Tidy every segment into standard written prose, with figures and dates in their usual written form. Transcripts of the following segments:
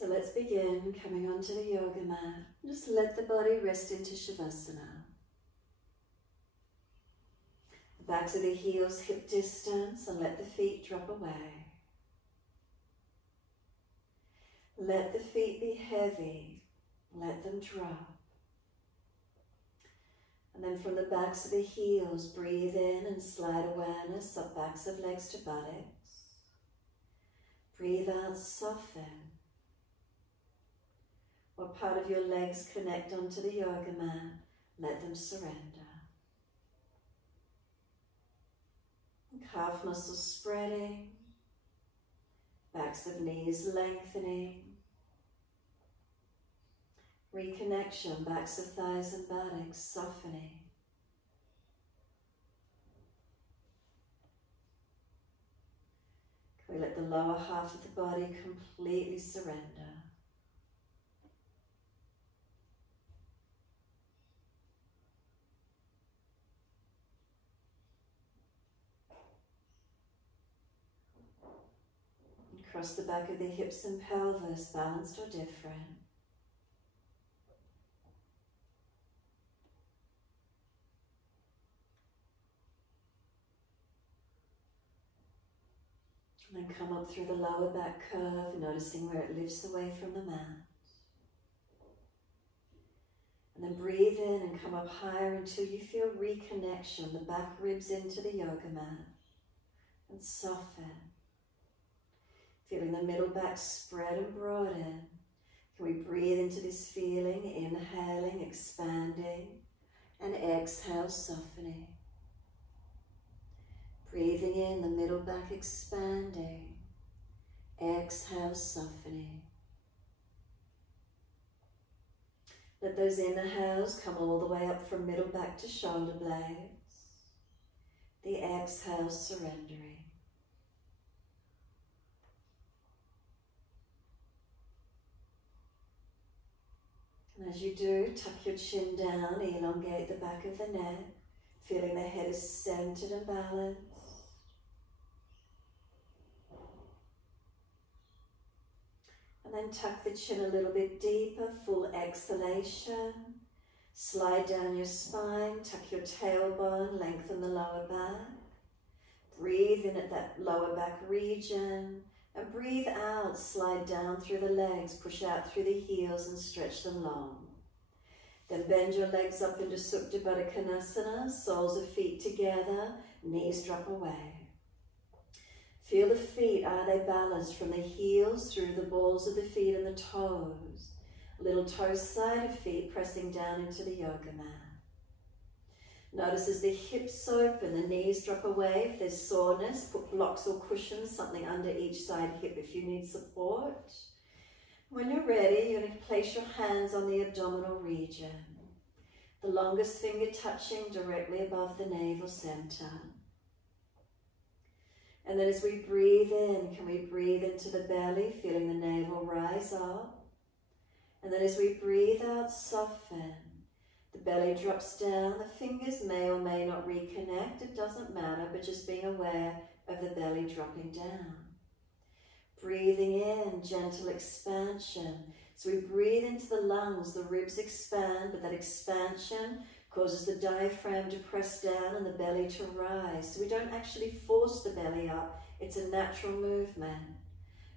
So let's begin coming onto the yoga mat. Just let the body rest into Shavasana. The backs of the heels hip distance, and let the feet drop away. Let the feet be heavy, let them drop. And then from the backs of the heels, breathe in and slide awareness up backs of legs to buttocks. Breathe out, soften. What part of your legs connect onto the yoga mat, let them surrender. Calf muscles spreading, backs of knees lengthening. Reconnection, backs of thighs and buttocks softening. Can we let the lower half of the body completely surrender? Across the back of the hips and pelvis, balanced or different. And then come up through the lower back curve, noticing where it lifts away from the mat. And then breathe in and come up higher until you feel reconnection, the back ribs into the yoga mat. And soften. Feeling the middle back spread and broaden. Can we breathe into this feeling, inhaling, expanding, and exhale, softening. Breathing in, the middle back expanding. Exhale, softening. Let those inhales come all the way up from middle back to shoulder blades. The exhale, surrendering. And as you do, tuck your chin down, elongate the back of the neck, feeling the head is centered and balanced. And then tuck the chin a little bit deeper, full exhalation. Slide down your spine, tuck your tailbone, lengthen the lower back. Breathe in at that lower back region. And breathe out, slide down through the legs, push out through the heels and stretch them long. Then bend your legs up into Supta Baddha Konasana, soles of feet together, knees drop away. Feel the feet, are they balanced from the heels through the balls of the feet and the toes? Little toe side of feet pressing down into the yoga mat. Notice as the hips open, the knees drop away. If there's soreness, put blocks or cushions, something under each side hip if you need support. When you're ready, you're going to place your hands on the abdominal region. The longest finger touching directly above the navel center. And then as we breathe in, can we breathe into the belly, feeling the navel rise up? And then as we breathe out, soften. The belly drops down, the fingers may or may not reconnect, it doesn't matter, but just being aware of the belly dropping down. Breathing in, gentle expansion. So we breathe into the lungs, the ribs expand, but that expansion causes the diaphragm to press down and the belly to rise. So we don't actually force the belly up, it's a natural movement.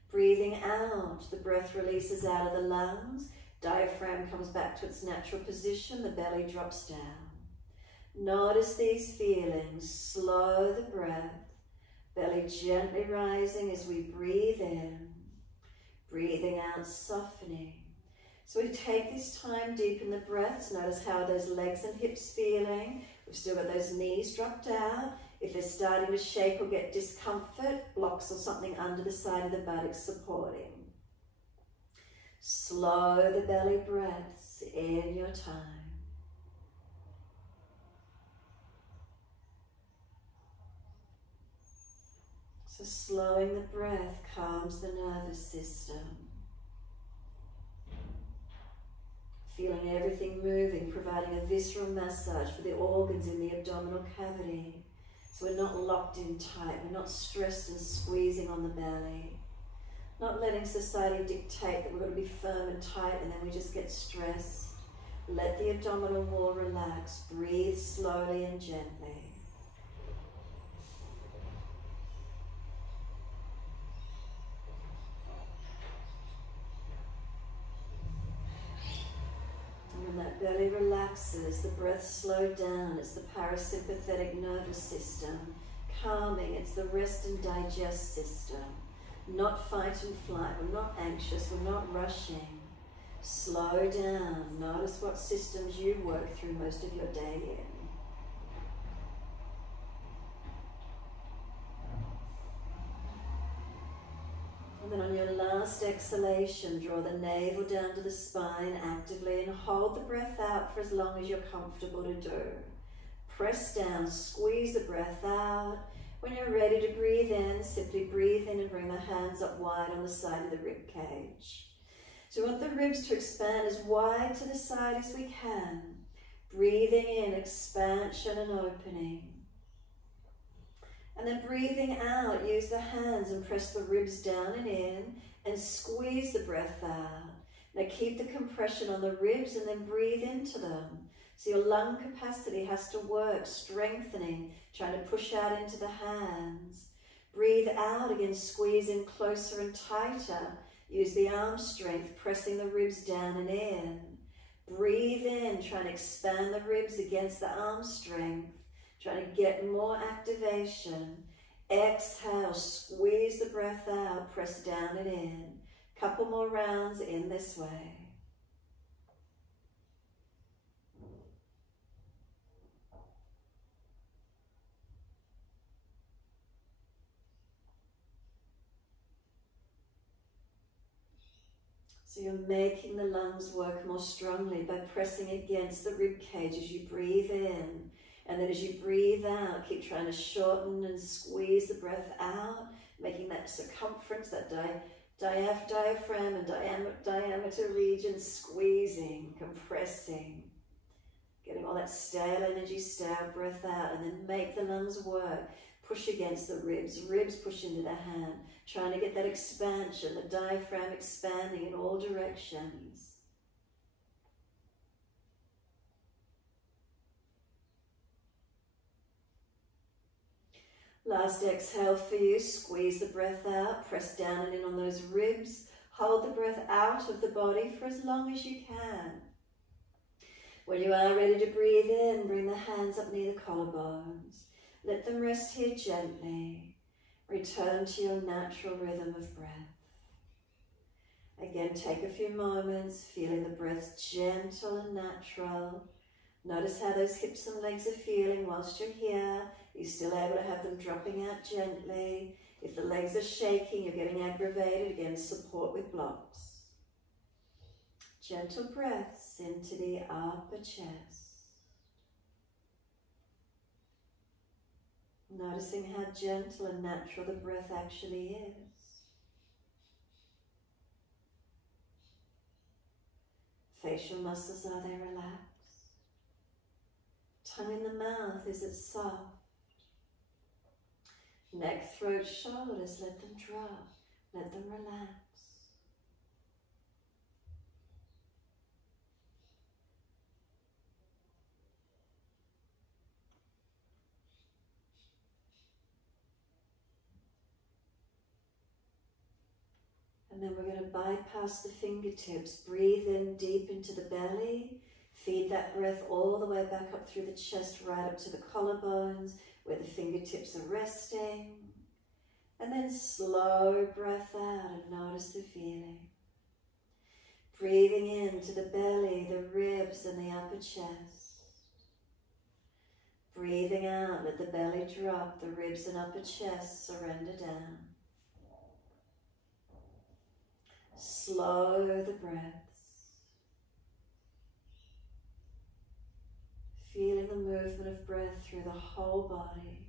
Breathing out, the breath releases out of the lungs. Diaphragm comes back to its natural position, the belly drops down. Notice these feelings, slow the breath, belly gently rising as we breathe in, breathing out, softening. So we take this time deep in the breaths, notice how those legs and hips feeling. We've still got those knees dropped out. If they're starting to shake or get discomfort, blocks or something under the side of the buttocks supporting. Slow the belly breaths in your time. So slowing the breath calms the nervous system. Feeling everything moving, providing a visceral massage for the organs in the abdominal cavity. So we're not locked in tight, we're not stressed and squeezing on the belly. Not letting society dictate that we've got to be firm and tight and then we just get stressed. Let the abdominal wall relax. Breathe slowly and gently. And when that belly relaxes, the breath slows down. It's the parasympathetic nervous system calming. It's the rest and digest system. Not fight and flight. We're not anxious. We're not rushing. Slow down. Notice what systems you work through most of your day in. And then on your last exhalation, draw the navel down to the spine actively and hold the breath out for as long as you're comfortable to do. Press down, squeeze the breath out. When you're ready to breathe in, simply breathe in and bring the hands up wide on the side of the rib cage. So we want the ribs to expand as wide to the side as we can. Breathing in, expansion and opening. And then breathing out, use the hands and press the ribs down and in and squeeze the breath out. Now keep the compression on the ribs and then breathe into them. So your lung capacity has to work, strengthening, trying to push out into the hands. Breathe out again, squeeze in closer and tighter. Use the arm strength, pressing the ribs down and in. Breathe in, trying to expand the ribs against the arm strength. Trying to get more activation. Exhale, squeeze the breath out, press down and in. Couple more rounds in this way. So you're making the lungs work more strongly by pressing against the rib cage as you breathe in. And then as you breathe out, keep trying to shorten and squeeze the breath out, making that circumference, that diaphragm and diameter region squeezing, compressing, getting all that stale energy, stale breath out, and then make the lungs work. Push against the ribs, ribs push into the hand, trying to get that expansion, the diaphragm expanding in all directions. Last exhale for you, squeeze the breath out, press down and in on those ribs, hold the breath out of the body for as long as you can. When you are ready to breathe in, bring the hands up near the collarbones. Let them rest here gently. Return to your natural rhythm of breath. Again, take a few moments, feeling the breath gentle and natural. Notice how those hips and legs are feeling whilst you're here. You're still able to have them dropping out gently. If the legs are shaking, you're getting aggravated, again, support with blocks. Gentle breaths into the upper chest. Noticing how gentle and natural the breath actually is. Facial muscles, are they relaxed? Tongue in the mouth, is it soft? Neck, throat, shoulders, let them drop, let them relax. And then we're going to bypass the fingertips. Breathe in deep into the belly. Feed that breath all the way back up through the chest, right up to the collarbones, where the fingertips are resting. And then slow breath out and notice the feeling. Breathing into the belly, the ribs and the upper chest. Breathing out, let the belly drop, the ribs and upper chest surrender down. Slow the breaths. Feeling the movement of breath through the whole body.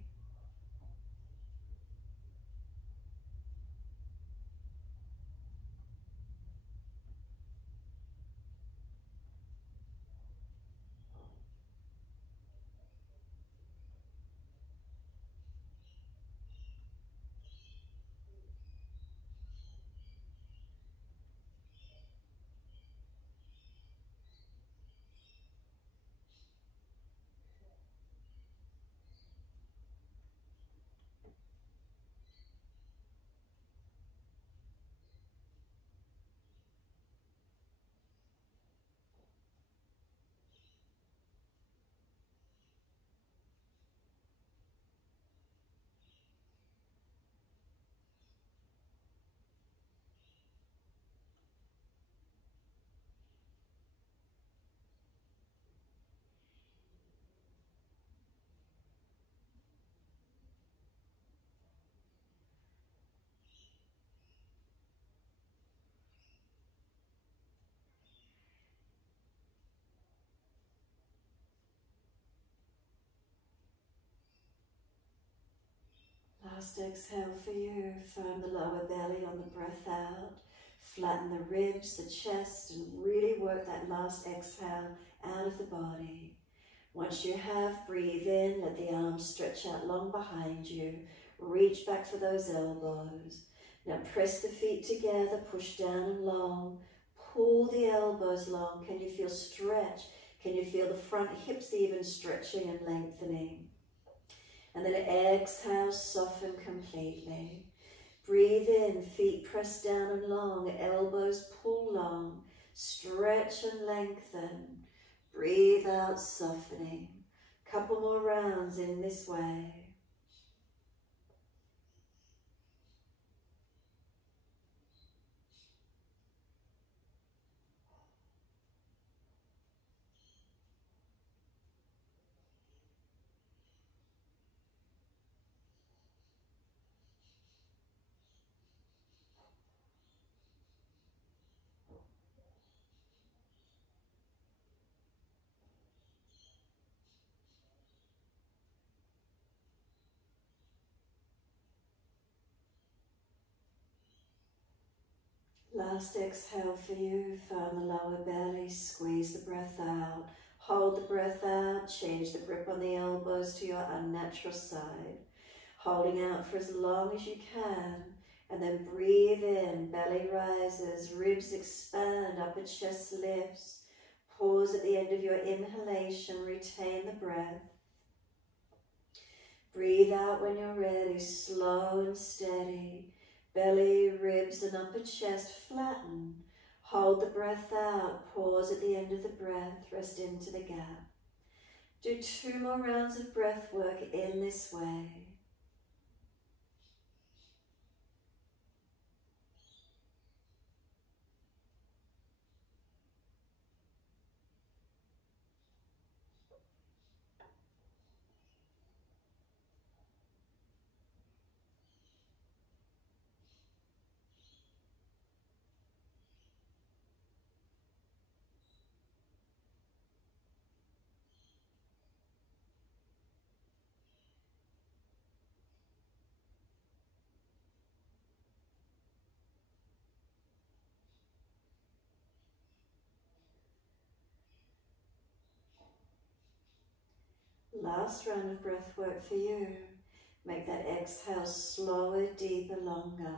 Last exhale for you. Firm the lower belly on the breath out. Flatten the ribs, the chest, and really work that last exhale out of the body. Once you have, breathe in, let the arms stretch out long behind you. Reach back for those elbows. Now press the feet together, push down and long. Pull the elbows long. Can you feel stretch? Can you feel the front hips even stretching and lengthening? And then exhale, soften completely. Breathe in, feet press down and long, elbows pull long, stretch and lengthen. Breathe out, softening. Couple more rounds in this way. Last exhale for you, firm the lower belly, squeeze the breath out. Hold the breath out, change the grip on the elbows to your unnatural side. Holding out for as long as you can, and then breathe in, belly rises, ribs expand, upper chest lifts. Pause at the end of your inhalation, retain the breath. Breathe out when you're ready, slow and steady. Belly, ribs and upper chest flatten. Hold the breath out, pause at the end of the breath, rest into the gap. Do 2 more rounds of breath work in this way. Last round of breath work for you. Make that exhale slower, deeper, longer.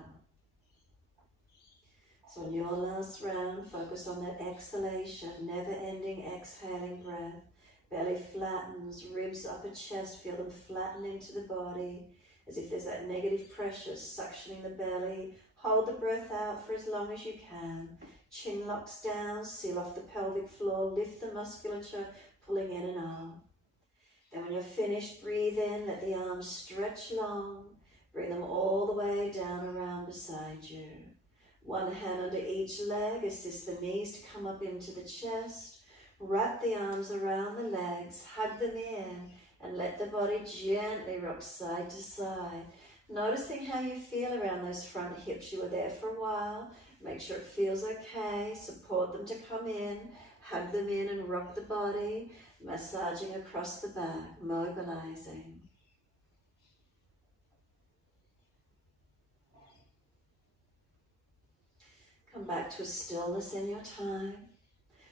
So on your last round, focus on that exhalation, never-ending exhaling breath. Belly flattens, ribs, upper chest, feel them flatten into the body, as if there's that negative pressure suctioning the belly. Hold the breath out for as long as you can. Chin locks down, seal off the pelvic floor, lift the musculature, pulling in and out. Then when you're finished, breathe in, let the arms stretch long, bring them all the way down around beside you. One hand under each leg, assist the knees to come up into the chest. Wrap the arms around the legs, hug them in, and let the body gently rock side to side. Noticing how you feel around those front hips. You were there for a while. Make sure it feels okay. Support them to come in, hug them in and rock the body, massaging across the back, mobilizing. Come back to a stillness in your time.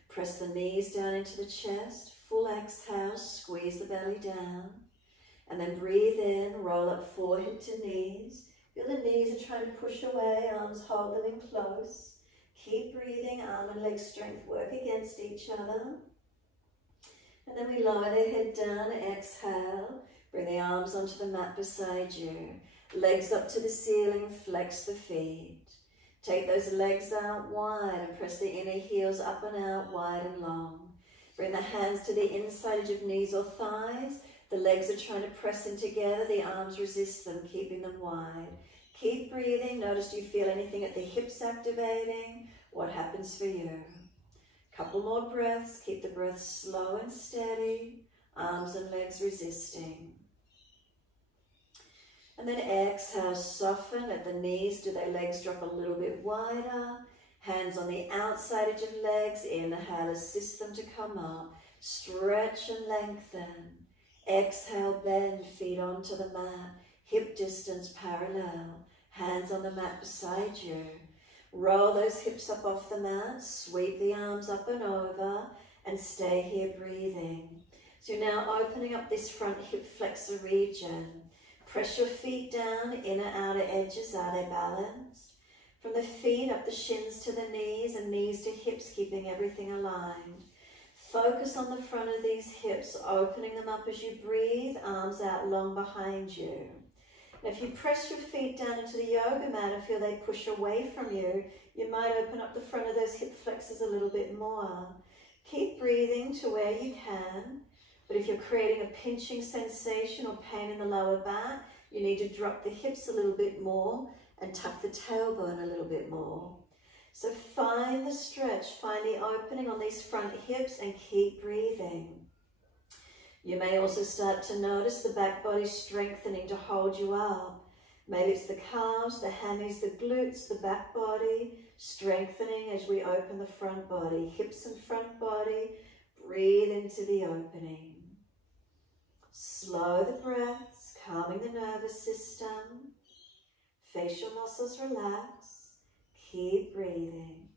Press the knees down into the chest. Full exhale, squeeze the belly down. And then breathe in, roll up forehead to knees. Feel the knees are trying to push away, arms hold them in close. Keep breathing, arm and leg strength work against each other. And then we lower the head down, exhale. Bring the arms onto the mat beside you. Legs up to the ceiling, flex the feet. Take those legs out wide and press the inner heels up and out, wide and long. Bring the hands to the inside edge of knees or thighs. The legs are trying to press in together, the arms resist them, keeping them wide. Keep breathing. Notice, do you feel anything at the hips activating? What happens for you? Couple more breaths. Keep the breath slow and steady. Arms and legs resisting. And then exhale, soften. Let the knees, do their legs drop a little bit wider. Hands on the outside edge of legs. Inhale, assist them to come up. Stretch and lengthen. Exhale, bend, feet onto the mat. hip distance parallel, hands on the mat beside you. Roll those hips up off the mat, sweep the arms up and over, and stay here breathing. So you're now opening up this front hip flexor region. Press your feet down, inner outer edges, are they balanced? From the feet up the shins to the knees and knees to hips, keeping everything aligned. Focus on the front of these hips, opening them up as you breathe, arms out long behind you. Now if you press your feet down into the yoga mat and feel they push away from you, you might open up the front of those hip flexors a little bit more. Keep breathing to where you can, but if you're creating a pinching sensation or pain in the lower back, you need to drop the hips a little bit more and tuck the tailbone a little bit more. So find the stretch, find the opening on these front hips and keep breathing. You may also start to notice the back body strengthening to hold you up. Maybe it's the calves, the hammies, the glutes, the back body strengthening as we open the front body. Hips and front body, breathe into the opening. Slow the breaths, calming the nervous system. Facial muscles relax. Keep breathing.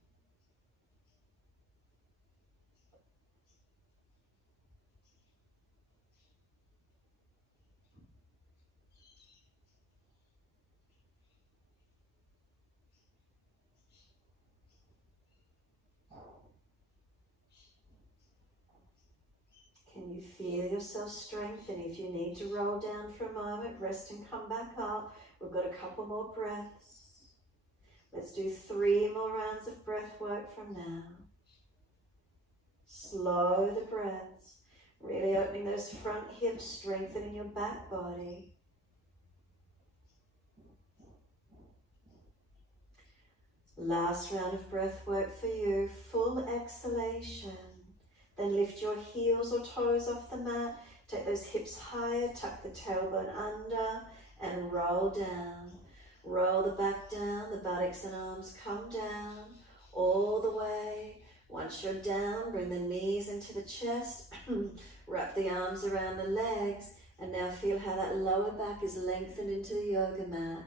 Can you feel yourself strengthen? If you need to roll down for a moment, rest and come back up. We've got a couple more breaths. Let's do 3 more rounds of breath work from now. Slow the breaths, really opening those front hips, strengthening your back body. Last round of breath work for you, full exhalation. Then lift your heels or toes off the mat, take those hips higher, tuck the tailbone under, and roll down. Roll the back down, the buttocks and arms come down, all the way. Once you're down, bring the knees into the chest, wrap the arms around the legs, and now feel how that lower back is lengthened into the yoga mat.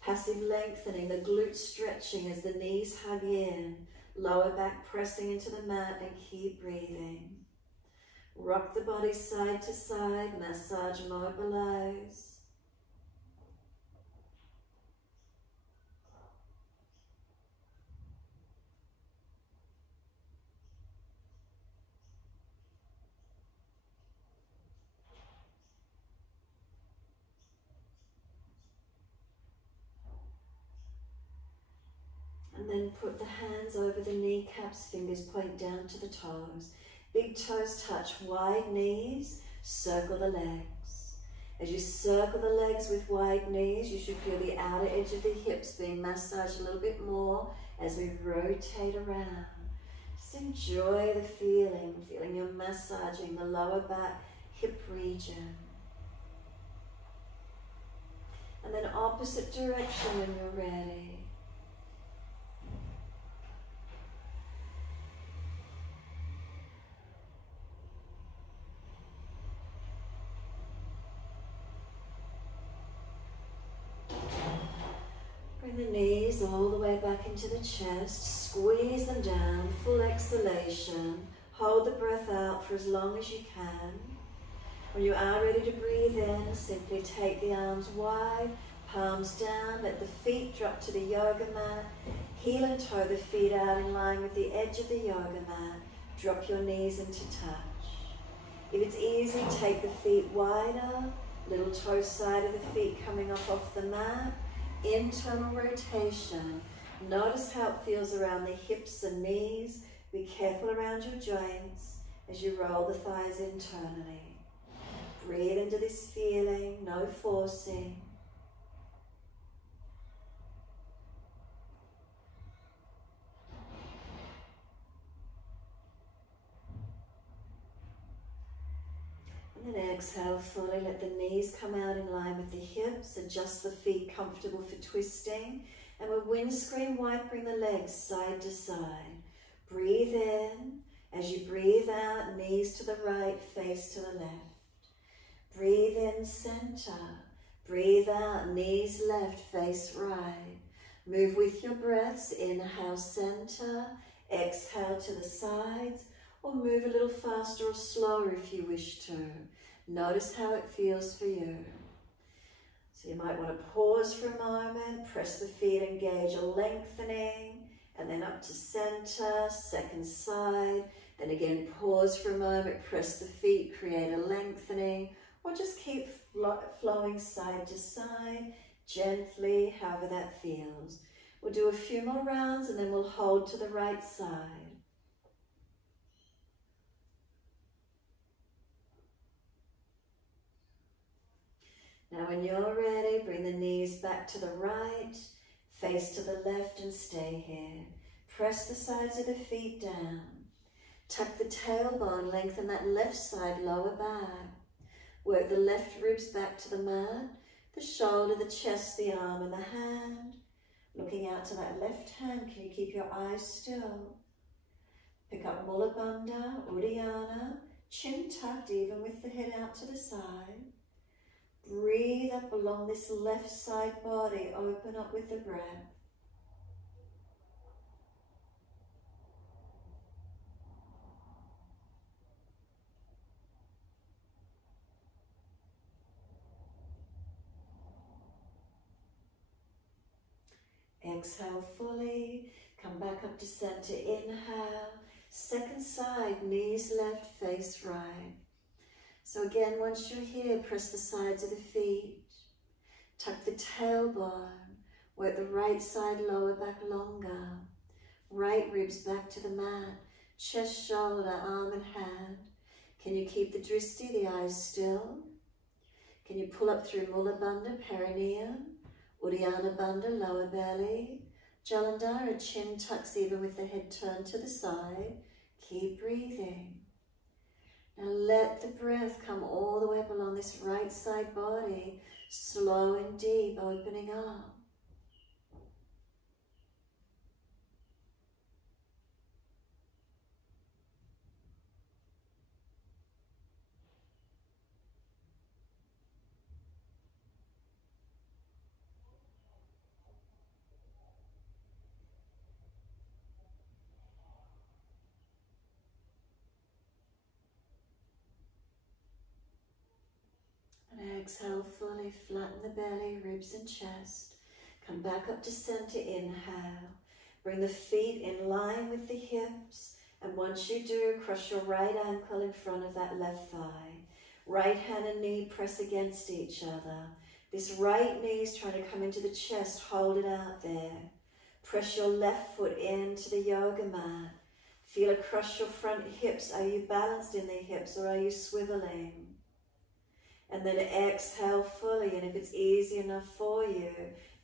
Passive lengthening, the glutes stretching as the knees hug in, lower back pressing into the mat, and keep breathing. Rock the body side to side, massage, mobilize. And then put the hands over the kneecaps, fingers point down to the toes. Big toes touch, wide knees, circle the legs. As you circle the legs with wide knees, you should feel the outer edge of the hips being massaged a little bit more as we rotate around. Just enjoy the feeling you're massaging the lower back hip region. And then opposite direction when you're ready. Bring the knees all the way back into the chest, squeeze them down, full exhalation. Hold the breath out for as long as you can. When you are ready to breathe in, simply take the arms wide, palms down, let the feet drop to the yoga mat. Heel and toe the feet out in line with the edge of the yoga mat. Drop your knees into touch. If it's easy, take the feet wider, little toe side of the feet coming up off the mat. Internal rotation. Notice how it feels around the hips and knees. Be careful around your joints as you roll the thighs internally. Breathe into this feeling, no forcing. And then exhale fully, let the knees come out in line with the hips, adjust the feet comfortable for twisting, and we're windscreen wiping the legs side to side. Breathe in, as you breathe out, knees to the right, face to the left. Breathe in, center, Breathe out, knees left, face right. Move with your breaths. Inhale, center. Exhale to the sides, or move a little faster or slower if you wish to. Notice how it feels for you. So you might want to pause for a moment, press the feet, engage a lengthening, and then up to center, second side. Then again, pause for a moment, press the feet, create a lengthening, or just keep flowing side to side, gently, however that feels. We'll do a few more rounds and then we'll hold to the right side. Now when you're ready, bring the knees back to the right, face to the left and stay here. Press the sides of the feet down. Tuck the tailbone, lengthen that left side lower back. Work the left ribs back to the mat, the shoulder, the chest, the arm and the hand. Looking out to that left hand, can you keep your eyes still? Pick up Mula Bandha, Uddiyana, chin tucked even with the head out to the side. Breathe up along this left side body, open up with the breath. Exhale fully, come back up to center, inhale, second side, knees left, face right. So again, once you're here, press the sides of the feet, tuck the tailbone, work the right side lower back longer, right ribs back to the mat, chest, shoulder, arm and hand. Can you keep the drishti, the eyes still? Can you pull up through Mula Bandha, perineum? Uddiyana Bandha, lower belly. Jalandhara, chin tucks even with the head turned to the side. Keep breathing. Now let the breath come all the way up along this right side body, slow and deep, opening up. Exhale fully, flatten the belly, ribs and chest. Come back up to center, inhale. Bring the feet in line with the hips. And once you do, cross your right ankle in front of that left thigh. Right hand and knee press against each other. This right knee is trying to come into the chest, hold it out there. Press your left foot into the yoga mat. Feel across your front hips. Are you balanced in the hips or are you swiveling? And then exhale fully, and if it's easy enough for you,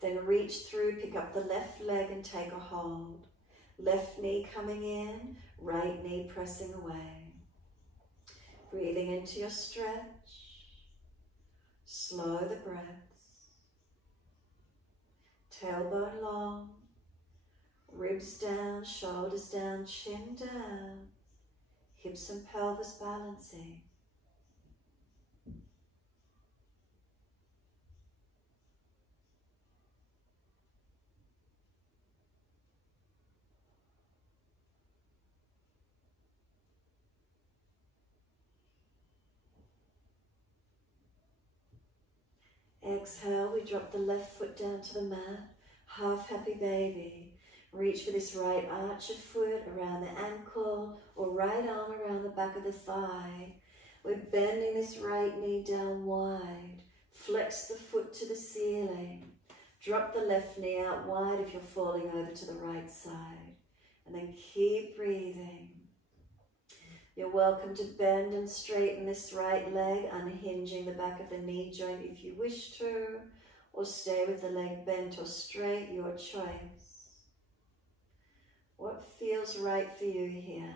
then reach through, pick up the left leg and take a hold. Left knee coming in, right knee pressing away. Breathing into your stretch. Slow the breaths. Tailbone long, ribs down, shoulders down, chin down, hips and pelvis balancing. Exhale, we drop the left foot down to the mat, half happy baby. Reach for this right arch of foot around the ankle or right arm around the back of the thigh. We're bending this right knee down wide. Flex the foot to the ceiling. Drop the left knee out wide if you're falling over to the right side. And then keep breathing. You're welcome to bend and straighten this right leg, unhinging the back of the knee joint if you wish to, or stay with the leg bent or straight, your choice. What feels right for you here?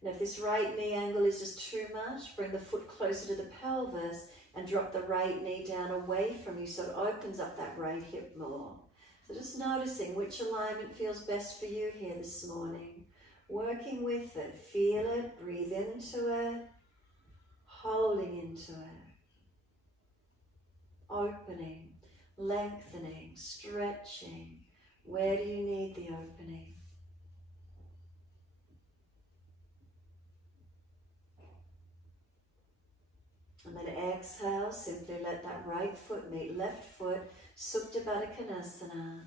And if this right knee angle is just too much, bring the foot closer to the pelvis and drop the right knee down away from you so it opens up that right hip more. So just noticing which alignment feels best for you here this morning. Working with it, feel it, breathe into it, holding into it. opening, lengthening, stretching. Where do you need the opening? And then exhale, simply let that right foot meet left foot, Supta Baddha Konasana.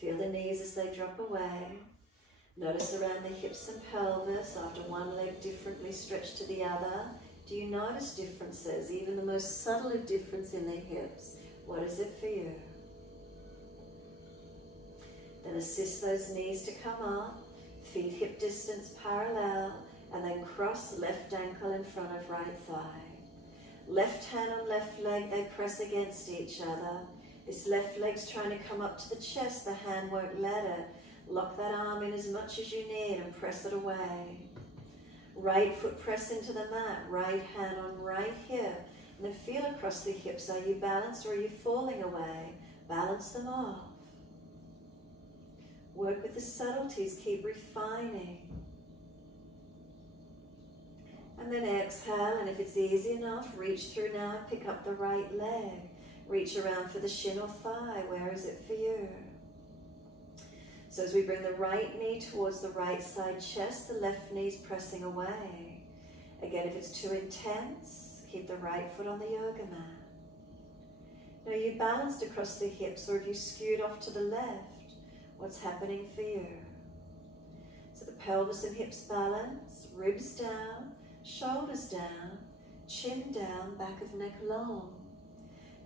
Feel the knees as they drop away. Notice around the hips and pelvis, after one leg differently stretched to the other. Do you notice differences, even the most subtle of difference in the hips? What is it for you? Then assist those knees to come up, feet hip distance parallel, and then cross left ankle in front of right thigh. Left hand on left leg, they press against each other. This left leg's trying to come up to the chest, the hand won't let it. Lock that arm in as much as you need and press it away. Right foot press into the mat, right hand on right hip. And then feel across the hips, are you balanced or are you falling away? Balance them off. Work with the subtleties, keep refining. And then exhale, and if it's easy enough, reach through now and pick up the right leg. Reach around for the shin or thigh. Where is it for you? So as we bring the right knee towards the right side chest, the left knee's pressing away. Again, if it's too intense, keep the right foot on the yoga mat. Now you balanced across the hips, or have you skewed off to the left? What's happening for you? So the pelvis and hips balance, ribs down, shoulders down, chin down, back of neck long.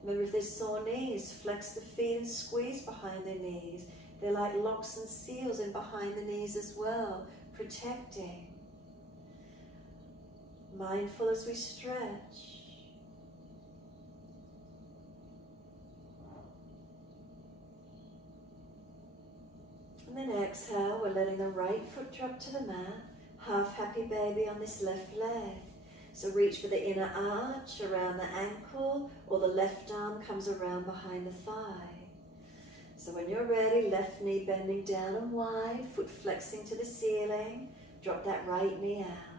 Remember, if there's sore knees, flex the feet and squeeze behind the knees. They're like locks and seals in behind the knees as well, protecting. Mindful as we stretch. And then exhale, we're letting the right foot drop to the mat. Half happy baby on this left leg. So reach for the inner arch around the ankle, or the left arm comes around behind the thigh. So when you're ready, left knee bending down and wide, foot flexing to the ceiling, drop that right knee out.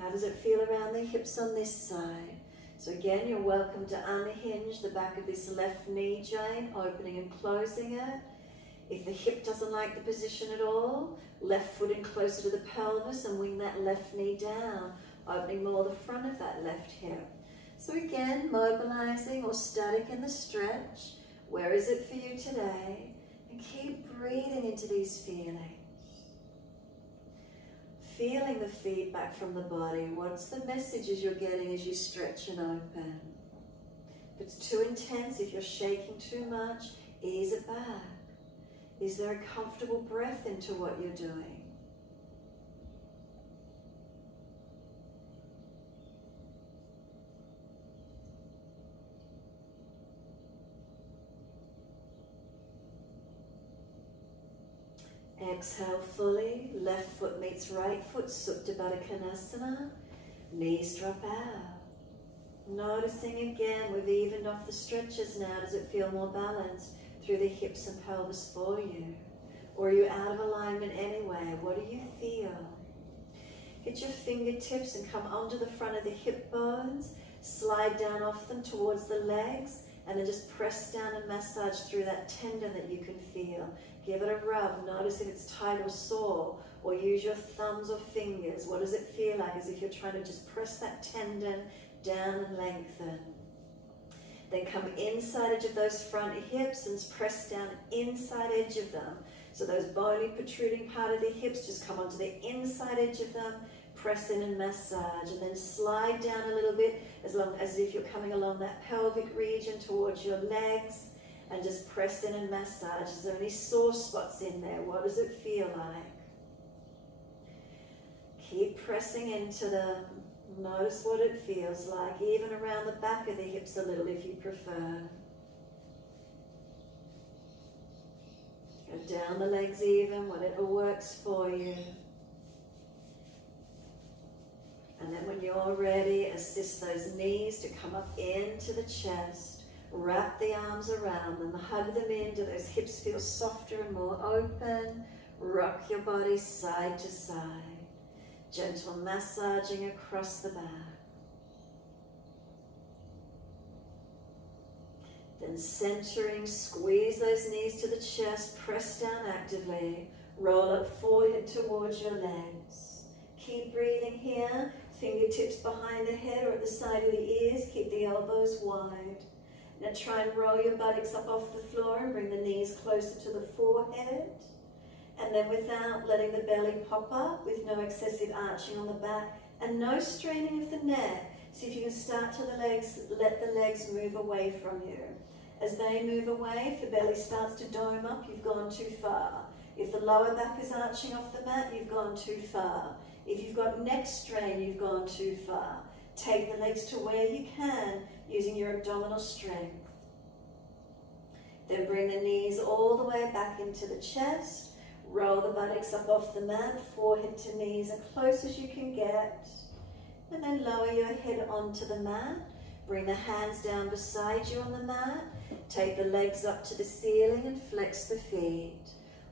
How does it feel around the hips on this side? So again, you're welcome to unhinge the back of this left knee joint, opening and closing it. If the hip doesn't like the position at all, left foot in closer to the pelvis and wing that left knee down, opening more the front of that left hip. So again, mobilizing or static in the stretch. Where is it for you today? And keep breathing into these feelings. Feeling the feedback from the body. What's the messages you're getting as you stretch and open? If it's too intense, if you're shaking too much, ease it back. Is there a comfortable breath into what you're doing? Exhale fully, left foot meets right foot, Supta Baddha Konasana, knees drop out. Noticing again, we've evened off the stretches now. Does it feel more balanced through the hips and pelvis for you? Or are you out of alignment anyway? What do you feel? Get your fingertips and come onto the front of the hip bones, slide down off them towards the legs, and then just press down and massage through that tendon that you can feel. Give it a rub. Notice if it's tight or sore, or use your thumbs or fingers. What does it feel like? As if you're trying to just press that tendon down and lengthen. Then come inside edge of those front hips and press down inside edge of them. So those bony protruding part of the hips, just come onto the inside edge of them, press in and massage, and then slide down a little bit as if you're coming along that pelvic region towards your legs, and just press in and massage. Is there any sore spots in there? What does it feel like? Keep pressing into them. Notice what it feels like, even around the back of the hips a little if you prefer. Go down the legs even, whatever works for you. And then when you're ready, assist those knees to come up into the chest. Wrap the arms around them, hug them in. Do those hips feel softer and more open? Rock your body side to side. Gentle massaging across the back. Then centering, squeeze those knees to the chest, press down actively, roll up forehead towards your legs. Keep breathing here, fingertips behind the head or at the side of the ears, keep the elbows wide. Now try and roll your buttocks up off the floor and bring the knees closer to the forehead. And then without letting the belly pop up, with no excessive arching on the back and no straining of the neck, see if you can start to let the legs move away from you. As they move away, if the belly starts to dome up, you've gone too far. If the lower back is arching off the mat, you've gone too far. If you've got neck strain, you've gone too far. Take the legs to where you can, using your abdominal strength. Then bring the knees all the way back into the chest. Roll the buttocks up off the mat, forehead to knees as close as you can get. And then lower your head onto the mat. Bring the hands down beside you on the mat. Take the legs up to the ceiling and flex the feet.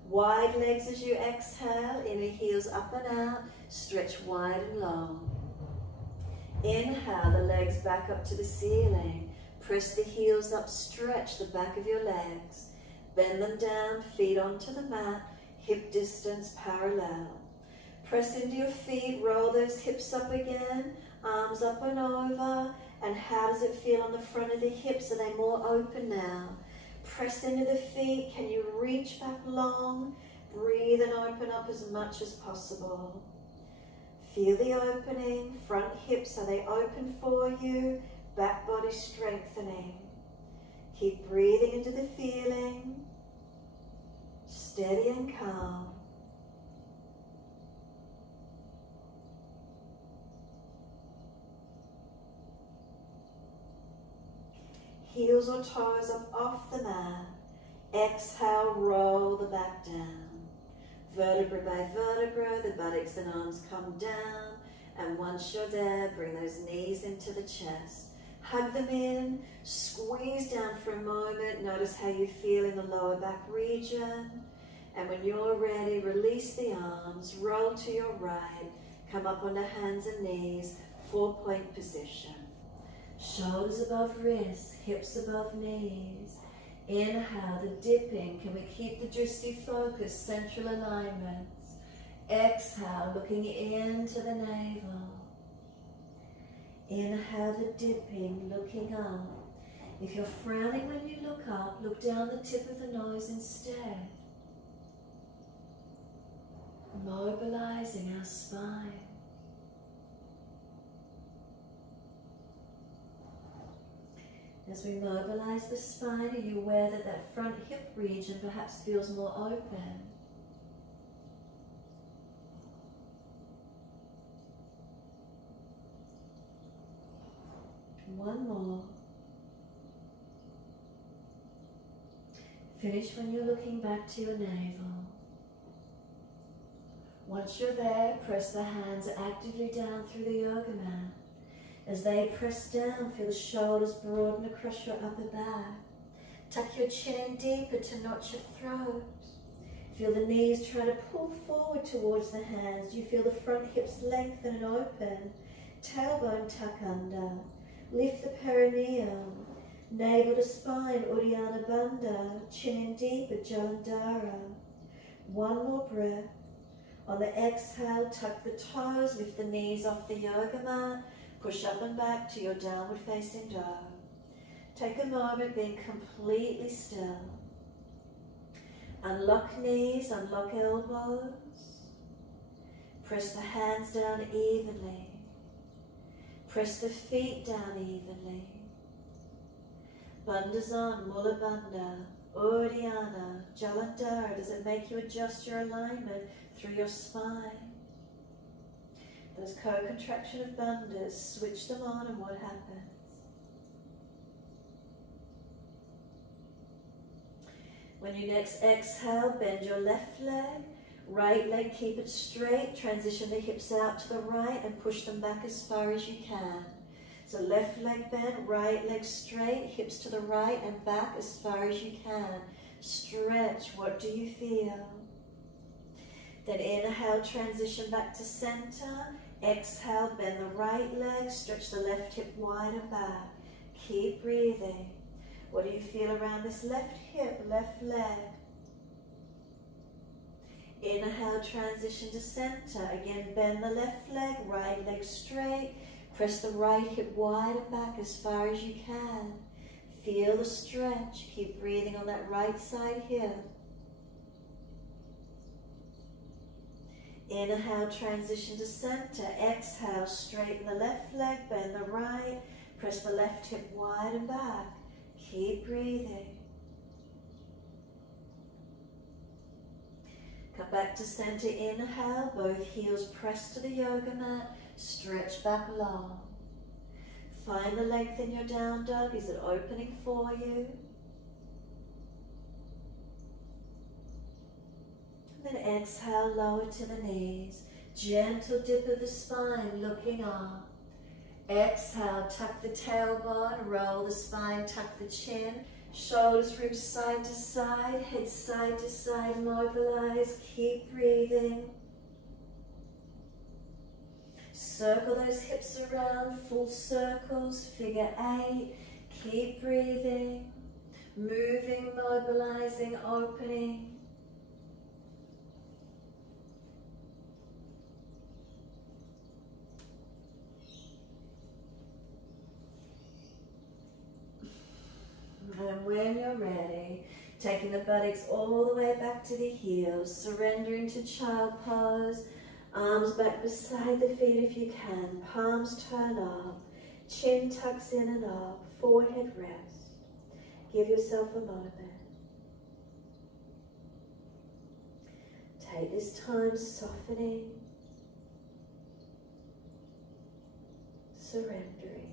Wide legs as you exhale, inner heels up and out, stretch wide and long. Inhale, the legs back up to the ceiling. Press the heels up, stretch the back of your legs. Bend them down, feet onto the mat, hip distance parallel. Press into your feet, roll those hips up again, arms up and over. And how does it feel on the front of the hips? Are they more open now? Press into the feet. Can you reach back long? Breathe and open up as much as possible. Feel the opening. Front hips, are they open for you? Back body strengthening. Keep breathing into the feeling. Steady and calm. Heels or toes up off the mat. Exhale, roll the back down. Vertebra by vertebra, the buttocks and arms come down. And once you're there, bring those knees into the chest. Hug them in, squeeze down for a moment. Notice how you feel in the lower back region. And when you're ready, release the arms, roll to your right, come up onto hands and knees, 4-point position. Shoulders above wrists, hips above knees. Inhale, the dipping. Can we keep the drishti focus, central alignments? Exhale, looking into the navel. Inhale, the dipping, looking up. If you're frowning when you look up, look down the tip of the nose instead. Mobilizing our spine. As we mobilize the spine, are you aware that that front hip region perhaps feels more open? One more. Finish when you're looking back to your navel. Once you're there, press the hands actively down through the yoga mat. As they press down, feel the shoulders broaden across your upper back. Tuck your chin in deeper to notch your throat. Feel the knees try to pull forward towards the hands. You feel the front hips lengthen and open. Tailbone tuck under. Lift the perineum. Navel to spine, Uddiyana Bandha. Chin in deeper, Jalandhara. One more breath. On the exhale, tuck the toes, lift the knees off the yoga mat. Push up and back to your downward facing dog. Take a moment being completely still. Unlock knees, unlock elbows. Press the hands down evenly. Press the feet down evenly. Bandhasana, Mula Bandha, Uddiyana, Jalandhara. Does it make you adjust your alignment through your spine? Those co-contraction of bandhas, switch them on and what happens? When you next exhale, bend your left leg, right leg, keep it straight, transition the hips out to the right and push them back as far as you can. So left leg bent, right leg straight, hips to the right and back as far as you can. Stretch, what do you feel? Then inhale, transition back to center. Exhale, bend the right leg, stretch the left hip wide and back. Keep breathing. What do you feel around this left hip, left leg? Inhale, transition to center. Again, bend the left leg, right leg straight. Press the right hip wide and back as far as you can. Feel the stretch. Keep breathing on that right side hip. Inhale, transition to center. Exhale, straighten the left leg, bend the right. Press the left hip wide and back. Keep breathing. Come back to center. Inhale, both heels press to the yoga mat. Stretch back long. Find the length in your down dog. Is it opening for you? Then exhale, lower to the knees. Gentle dip of the spine, looking up. Exhale, tuck the tailbone, roll the spine, tuck the chin. Shoulders, ribs side to side, head side to side, mobilize. Keep breathing. Circle those hips around, full circles, figure 8. Keep breathing. Moving, mobilizing, opening. And when you're ready, taking the buttocks all the way back to the heels, surrendering to child pose, arms back beside the feet if you can, palms turn up, chin tucks in and up, forehead rest. Give yourself a moment. Take this time softening, surrendering.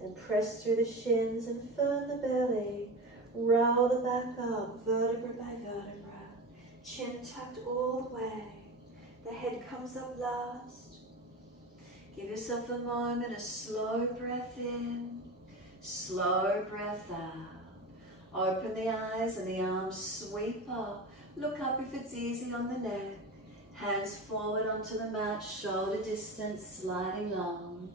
Then press through the shins and firm the belly. Roll the back up, vertebra by vertebra. Chin tucked all the way. The head comes up last. Give yourself a moment, a slow breath in, slow breath out. Open the eyes and the arms sweep up. Look up if it's easy on the neck. Hands forward onto the mat, shoulder distance, sliding long.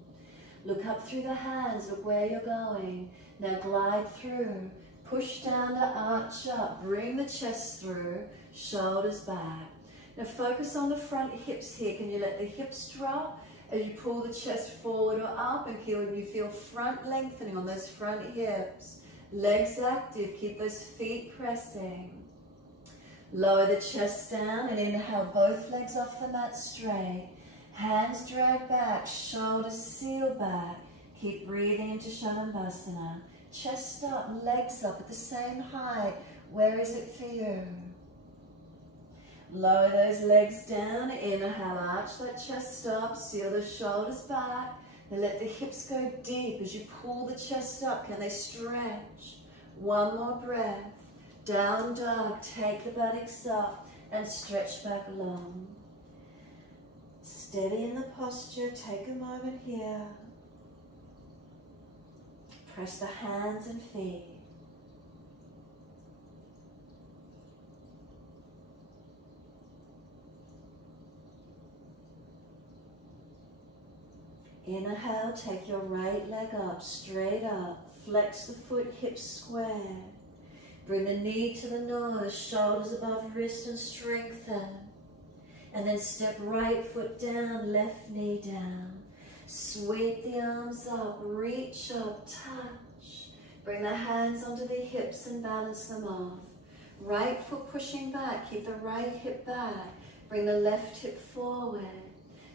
Look up through the hands, look where you're going. Now glide through, push down to arch up, bring the chest through, shoulders back. Now focus on the front hips here. Can you let the hips drop as you pull the chest forward or up, and you feel front lengthening on those front hips. Legs active, keep those feet pressing. Lower the chest down and inhale both legs off the mat straight. Hands drag back, shoulders seal back. Keep breathing into Shavasana. Chest up, legs up at the same height. Where is it for you? Lower those legs down. Inhale, arch that chest up. Seal the shoulders back. And let the hips go deep as you pull the chest up. Can they stretch? One more breath. Down dog. Take the buttocks up and stretch back long. Steady in the posture, take a moment here. Press the hands and feet. Inhale, take your right leg up, straight up. Flex the foot, hips square. Bring the knee to the nose, shoulders above wrist, and strengthen. And then step right foot down, left knee down. Sweep the arms up, reach up, touch. Bring the hands onto the hips and balance them off. Right foot pushing back, keep the right hip back. Bring the left hip forward.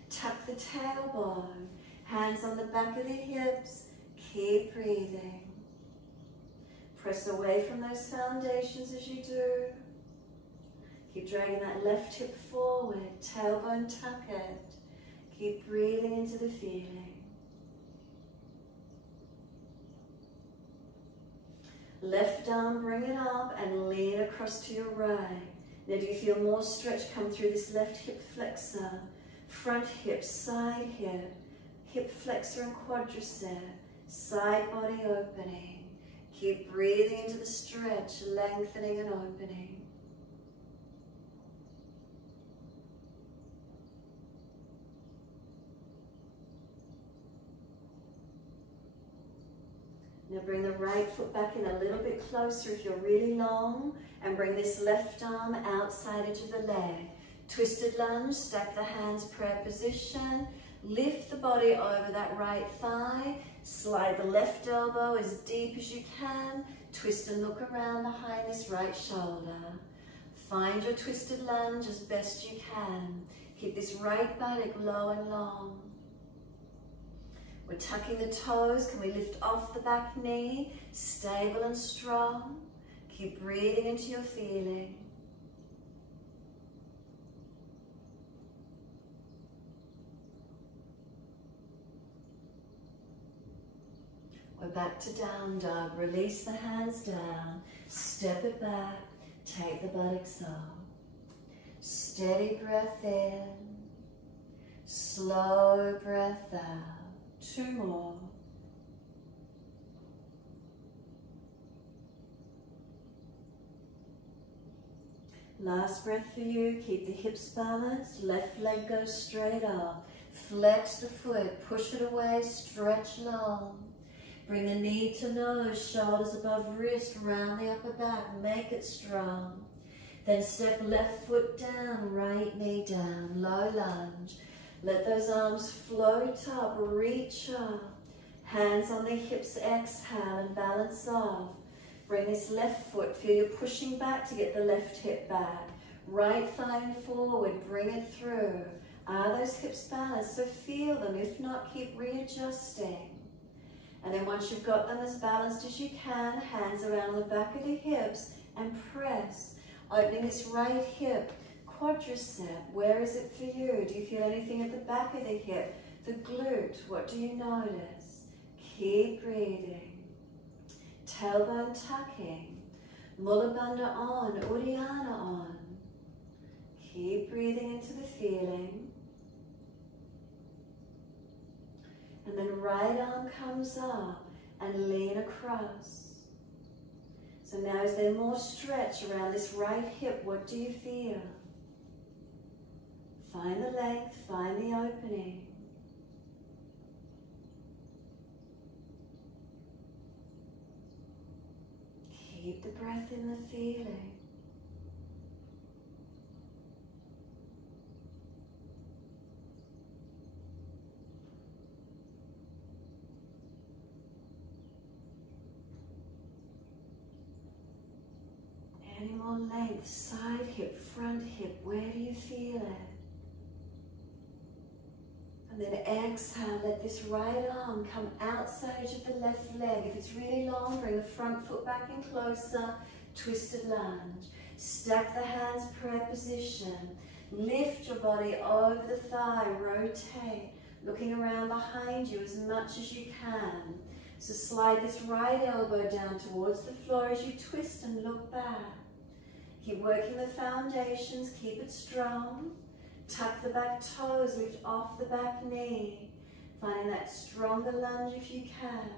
Tuck the tailbone. Hands on the back of the hips. Keep breathing. Press away from those foundations as you do. Keep dragging that left hip forward, tailbone tuck it. Keep breathing into the feeling. Left arm, bring it up and lean across to your right. Now do you feel more stretch come through this left hip flexor? Front hip, side hip flexor and quadricep, side body opening. Keep breathing into the stretch, lengthening and opening. Now bring the right foot back in a little bit closer if you're really long, and bring this left arm outside edge of the leg. Twisted lunge, stack the hands, prayer position. Lift the body over that right thigh. Slide the left elbow as deep as you can. Twist and look around behind this right shoulder. Find your twisted lunge as best you can. Keep this right buttock low and long. We're tucking the toes. Can we lift off the back knee? Stable and strong. Keep breathing into your feeling. We're back to down dog. Release the hands down. Step it back. Take the buttocks up. Steady breath in. Slow breath out. 2 more. Last breath for you. Keep the hips balanced. Left leg goes straight up. Flex the foot. Push it away. Stretch long. Bring the knee to nose. Shoulders above wrist. Round the upper back. Make it strong. Then step left foot down. Right knee down. Low lunge. Let those arms float up. Reach up. Hands on the hips. Exhale and balance off. Bring this left foot, feel you're pushing back to get the left hip back. Right thigh forward, bring it through. Are those hips balanced? So feel them. If not, keep readjusting. And then once you've got them as balanced as you can, hands around the back of the hips and press. Opening this right hip, quadricep. Where is it for you? Do you feel anything at the back of the hip? The glute, what do you notice? Keep breathing. Tailbone tucking, Mula Bandha on, Uddiyana on. Keep breathing into the feeling. And then right arm comes up and lean across. So now is there more stretch around this right hip? What do you feel? Find the length, find the opening. Keep the breath in the feeling. Any more length, side hip, front hip, where do you feel it? And then exhale, let this right arm come outside of the left leg. If it's really long, bring the front foot back in closer, twisted lunge. Stack the hands, prayer position. Lift your body over the thigh, rotate, looking around behind you as much as you can. So slide this right elbow down towards the floor as you twist and look back. Keep working the foundations, keep it strong. Tuck the back toes, lift off the back knee. Finding that stronger lunge if you can.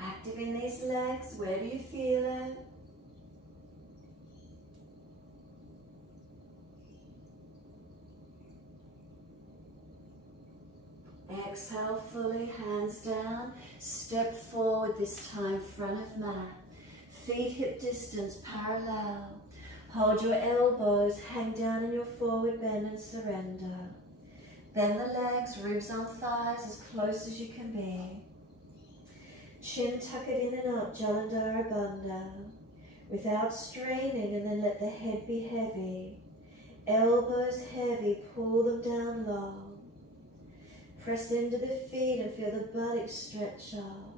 Active in these legs, where do you feel it? Exhale fully, hands down. Step forward, this time front of mat. Feet hip distance parallel. Hold your elbows, hang down in your forward bend and surrender. Bend the legs, ribs on thighs as close as you can be. Chin tuck it in and up, Jalandhara Bandha. Without straining, and then let the head be heavy. Elbows heavy, pull them down low. Press into the feet and feel the buttocks stretch up.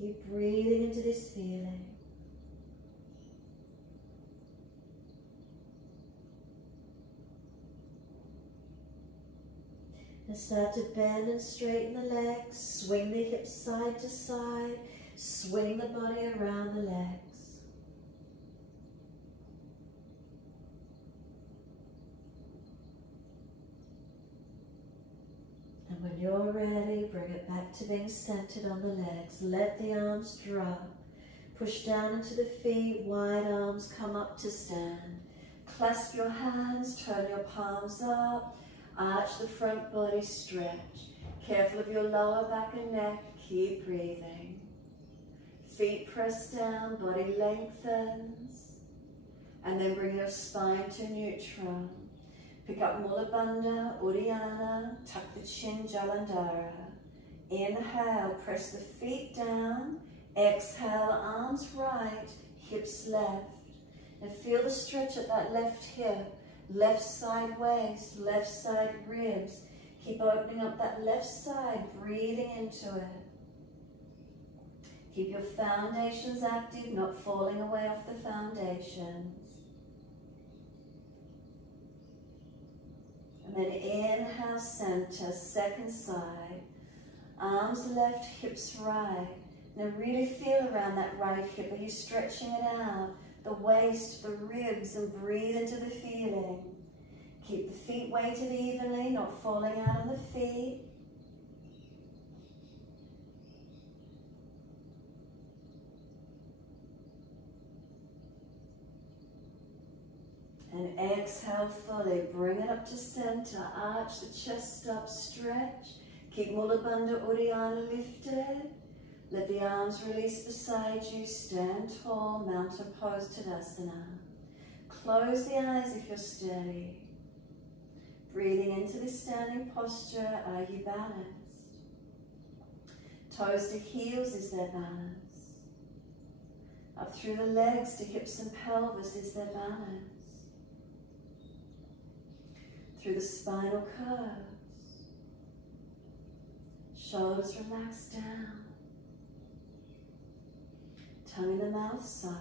Keep breathing into this feeling. And start to bend and straighten the legs, swing the hips side to side, swing the body around the legs. And when you're ready, bring it back to being centered on the legs. Let the arms drop. Push down into the feet, wide arms come up to stand. Clasp your hands, turn your palms up. Arch the front body, stretch. Careful of your lower back and neck. Keep breathing. Feet press down, body lengthens. And then bring your spine to neutral. Pick up Mula Bandha, Uddiyana, tuck the chin, Jalandhara. Inhale, press the feet down. Exhale, arms right, hips left. And feel the stretch at that left hip, left side waist, left side ribs. Keep opening up that left side, breathing into it. Keep your foundations active, not falling away off the foundations. And then inhale, center, second side. Arms left, hips right. Now really feel around that right hip. Are you stretching it out? The waist, the ribs, and breathe into the feeling. Keep the feet weighted evenly, not falling out on the feet. And exhale fully. Bring it up to center. Arch the chest up, stretch. Keep Mula Bandha Uddiyana lifted. Let the arms release beside you. Stand tall, mountain pose Tadasana. Close the eyes if you're steady. Breathing into this standing posture, are you balanced? Toes to heels, is there balance? Up through the legs to hips and pelvis, is there balance? Through the spinal curves. Shoulders relax down. Tongue in the mouth soft.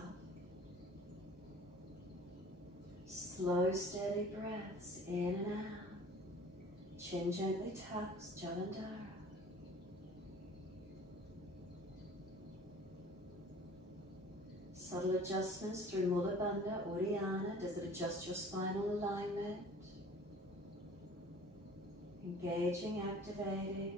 Slow, steady breaths in and out. Chin gently tucks, Jalandhara. Subtle adjustments through Mula Bandha, Uddiyana. Does it adjust your spinal alignment? Engaging, activating.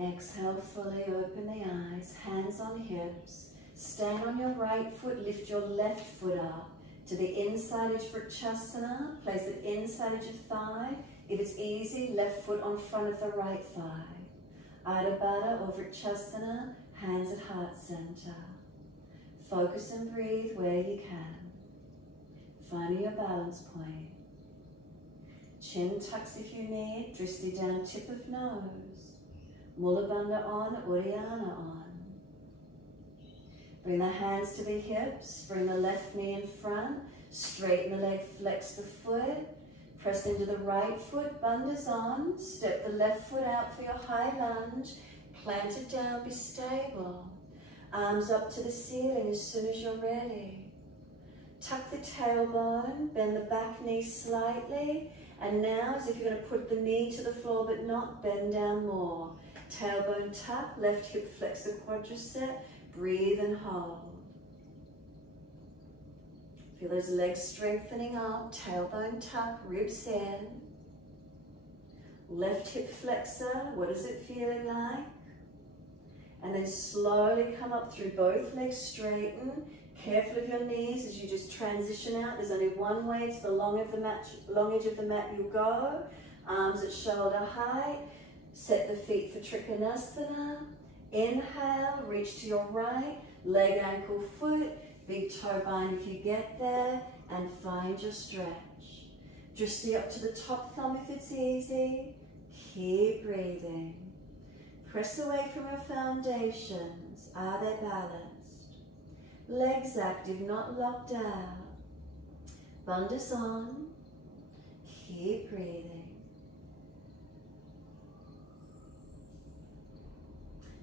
Exhale fully, open the eyes, hands on hips. Stand on your right foot, lift your left foot up to the inside edge for Vrikshasana. Place it inside edge of thigh. If it's easy, left foot on front of the right thigh. Ardha Baddha or Vrikshasana, hands at heart center. Focus and breathe where you can. Finding your balance point. Chin tucks if you need, drishti down tip of nose. Mula Bandha on, Uddiyana on. Bring the hands to the hips, bring the left knee in front, straighten the leg, flex the foot, press into the right foot, bandha's on, step the left foot out for your high lunge, plant it down, be stable. Arms up to the ceiling as soon as you're ready. Tuck the tailbone, bend the back knee slightly, and now as if you're going to put the knee to the floor but not, bend down more. Tailbone tuck, left hip flex the quadricep, breathe and hold. Feel those legs strengthening up, tailbone tuck, ribs in. Left hip flexor, what is it feeling like? And then slowly come up through both legs, straighten. Careful of your knees as you just transition out. There's only one way, it's the long edge of the mat you'll go. Arms at shoulder height. Set the feet for Trikonasana. Inhale, reach to your right, leg, ankle, foot, big toe bind if you get there, and find your stretch. Drishti up to the top thumb if it's easy. Keep breathing. Press away from your foundations. Are they balanced? Legs active, not locked out. Bandha's on. Keep breathing.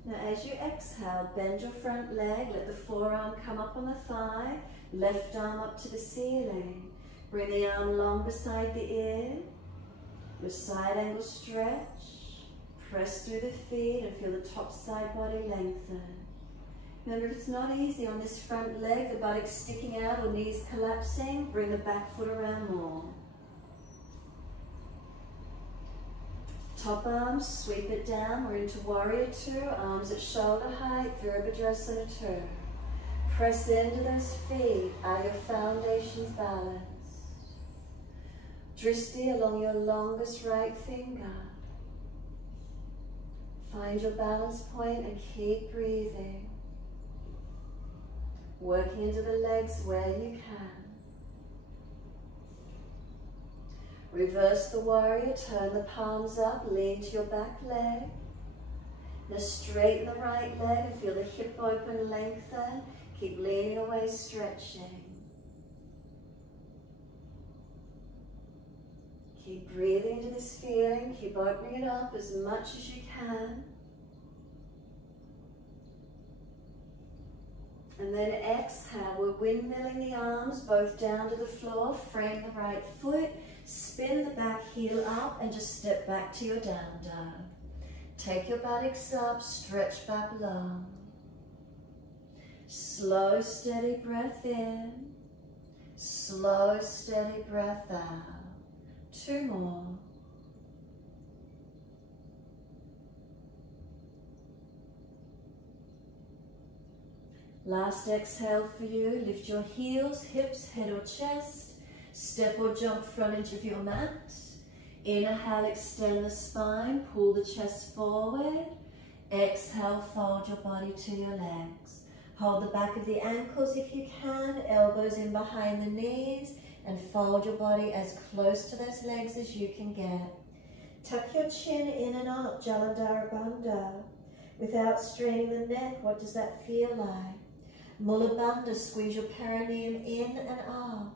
Now as you exhale, bend your front leg, let the forearm come up on the thigh, left arm up to the ceiling. Bring the arm long beside the ear. Your side angle stretch. Press through the feet and feel the top side body lengthen. Remember, if it's not easy on this front leg, the buttocks sticking out or knees collapsing, bring the back foot around more. Top arms, sweep it down. We're into Warrior Two, arms at shoulder height, Virabhadrasana 2. Press into those feet. Are your foundations balanced? Drishti along your longest right finger. Find your balance point and keep breathing. Working into the legs where you can. Reverse the warrior, turn the palms up, lean to your back leg. Now straighten the right leg and feel the hip open, lengthen. Keep leaning away, stretching. Keep breathing into this feeling, keep opening it up as much as you can. And then exhale, we're windmilling the arms both down to the floor, frame the right foot, spin the back heel up and just step back to your down dog. Take your buttocks up, stretch back long. Slow, steady breath in. Slow, steady breath out. 2 more. Last exhale for you. Lift your heels, hips, head or chest. Step or jump front edge of your mat. Inhale, extend the spine, pull the chest forward. Exhale, fold your body to your legs. Hold the back of the ankles if you can, elbows in behind the knees, and fold your body as close to those legs as you can get. Tuck your chin in and up, Jalandhara Bandha. Without straining the neck, what does that feel like? Mula Bandha, squeeze your perineum in and up.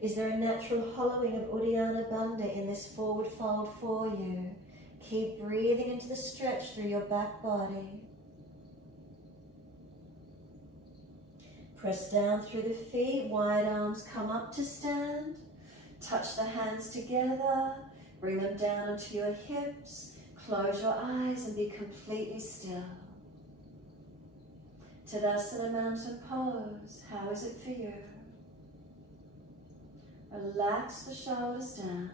Is there a natural hollowing of Uddiyana Bandha in this forward fold for you? Keep breathing into the stretch through your back body. Press down through the feet, wide arms come up to stand. Touch the hands together, bring them down onto your hips. Close your eyes and be completely still. Tadasana mountain pose, how is it for you? Relax the shoulders down.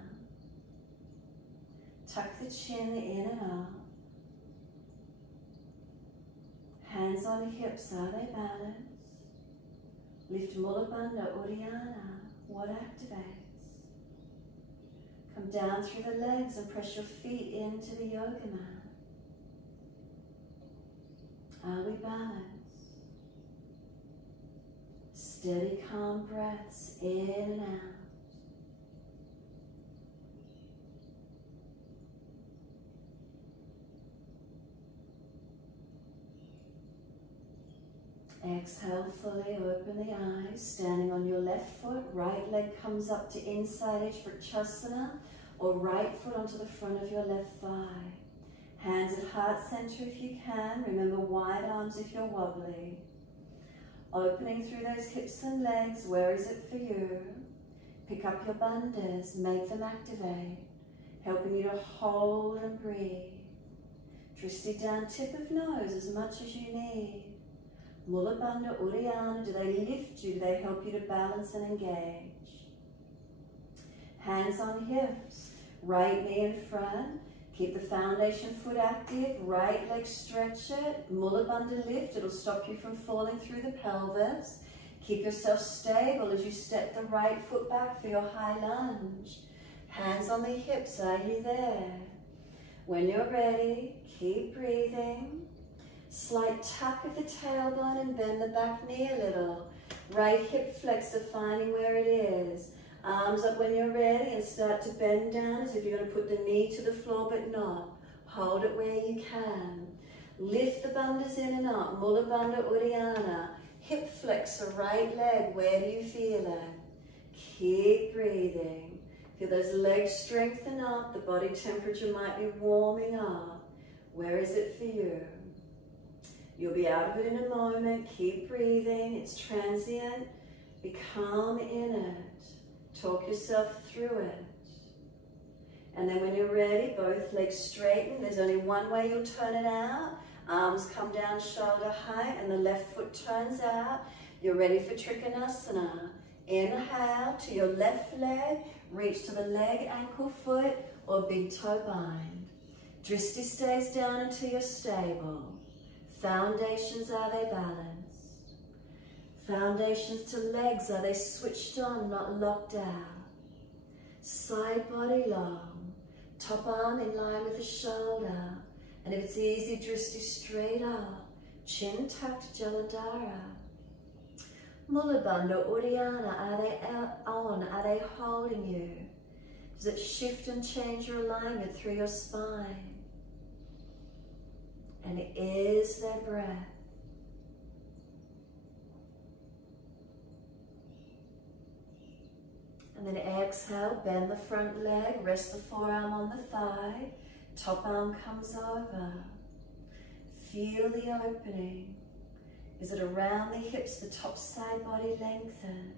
Tuck the chin in and up. Hands on the hips, are they balanced? Lift Mula Bandha, Uddiyana, what activates? Come down through the legs and press your feet into the yoga mat. Are we balanced? Steady, calm breaths in and out. Exhale fully, open the eyes, standing on your left foot, right leg comes up to inside edge for Chasana, or right foot onto the front of your left thigh. Hands at heart center if you can, remember wide arms if you're wobbly. Opening through those hips and legs, where is it for you? Pick up your bandhas, make them activate, helping you to hold and breathe. Drishti down, tip of nose as much as you need. Mula Bandha, Uddiyana, do they lift you? Do they help you to balance and engage? Hands on hips, right knee in front. Keep the foundation foot active, right leg stretch it. Mula Bandha lift, it'll stop you from falling through the pelvis. Keep yourself stable as you step the right foot back for your high lunge. Hands on the hips, are you there? When you're ready, keep breathing. Slight tuck of the tailbone and bend the back knee a little. Right hip flexor, finding where it is. Arms up when you're ready and start to bend down as if you're going to put the knee to the floor, but not. Hold it where you can. Lift the bandhas in and up. Mula Bandha, Uddiyana. Hip flexor, right leg. Where do you feel it? Keep breathing. Feel those legs strengthen up. The body temperature might be warming up. Where is it for you? You'll be out of it in a moment. Keep breathing. It's transient. Be calm in it. Talk yourself through it. And then when you're ready, both legs straighten. There's only one way you'll turn it out. Arms come down shoulder height and the left foot turns out. You're ready for Trikonasana. Inhale to your left leg. Reach to the leg, ankle, foot, or big toe bind. Drishti stays down until you're stable. Foundations, are they balanced? Foundations to legs, are they switched on, not locked out? Side body long, top arm in line with the shoulder, and if it's easy, drishti straight up, chin tucked, Jalandhara. Mula Bandha, Uddiyana, are they on? Are they holding you? Does it shift and change your alignment through your spine? And is there breath? And then exhale, bend the front leg, rest the forearm on the thigh, top arm comes over. Feel the opening. Is it around the hips, the top side body lengthen?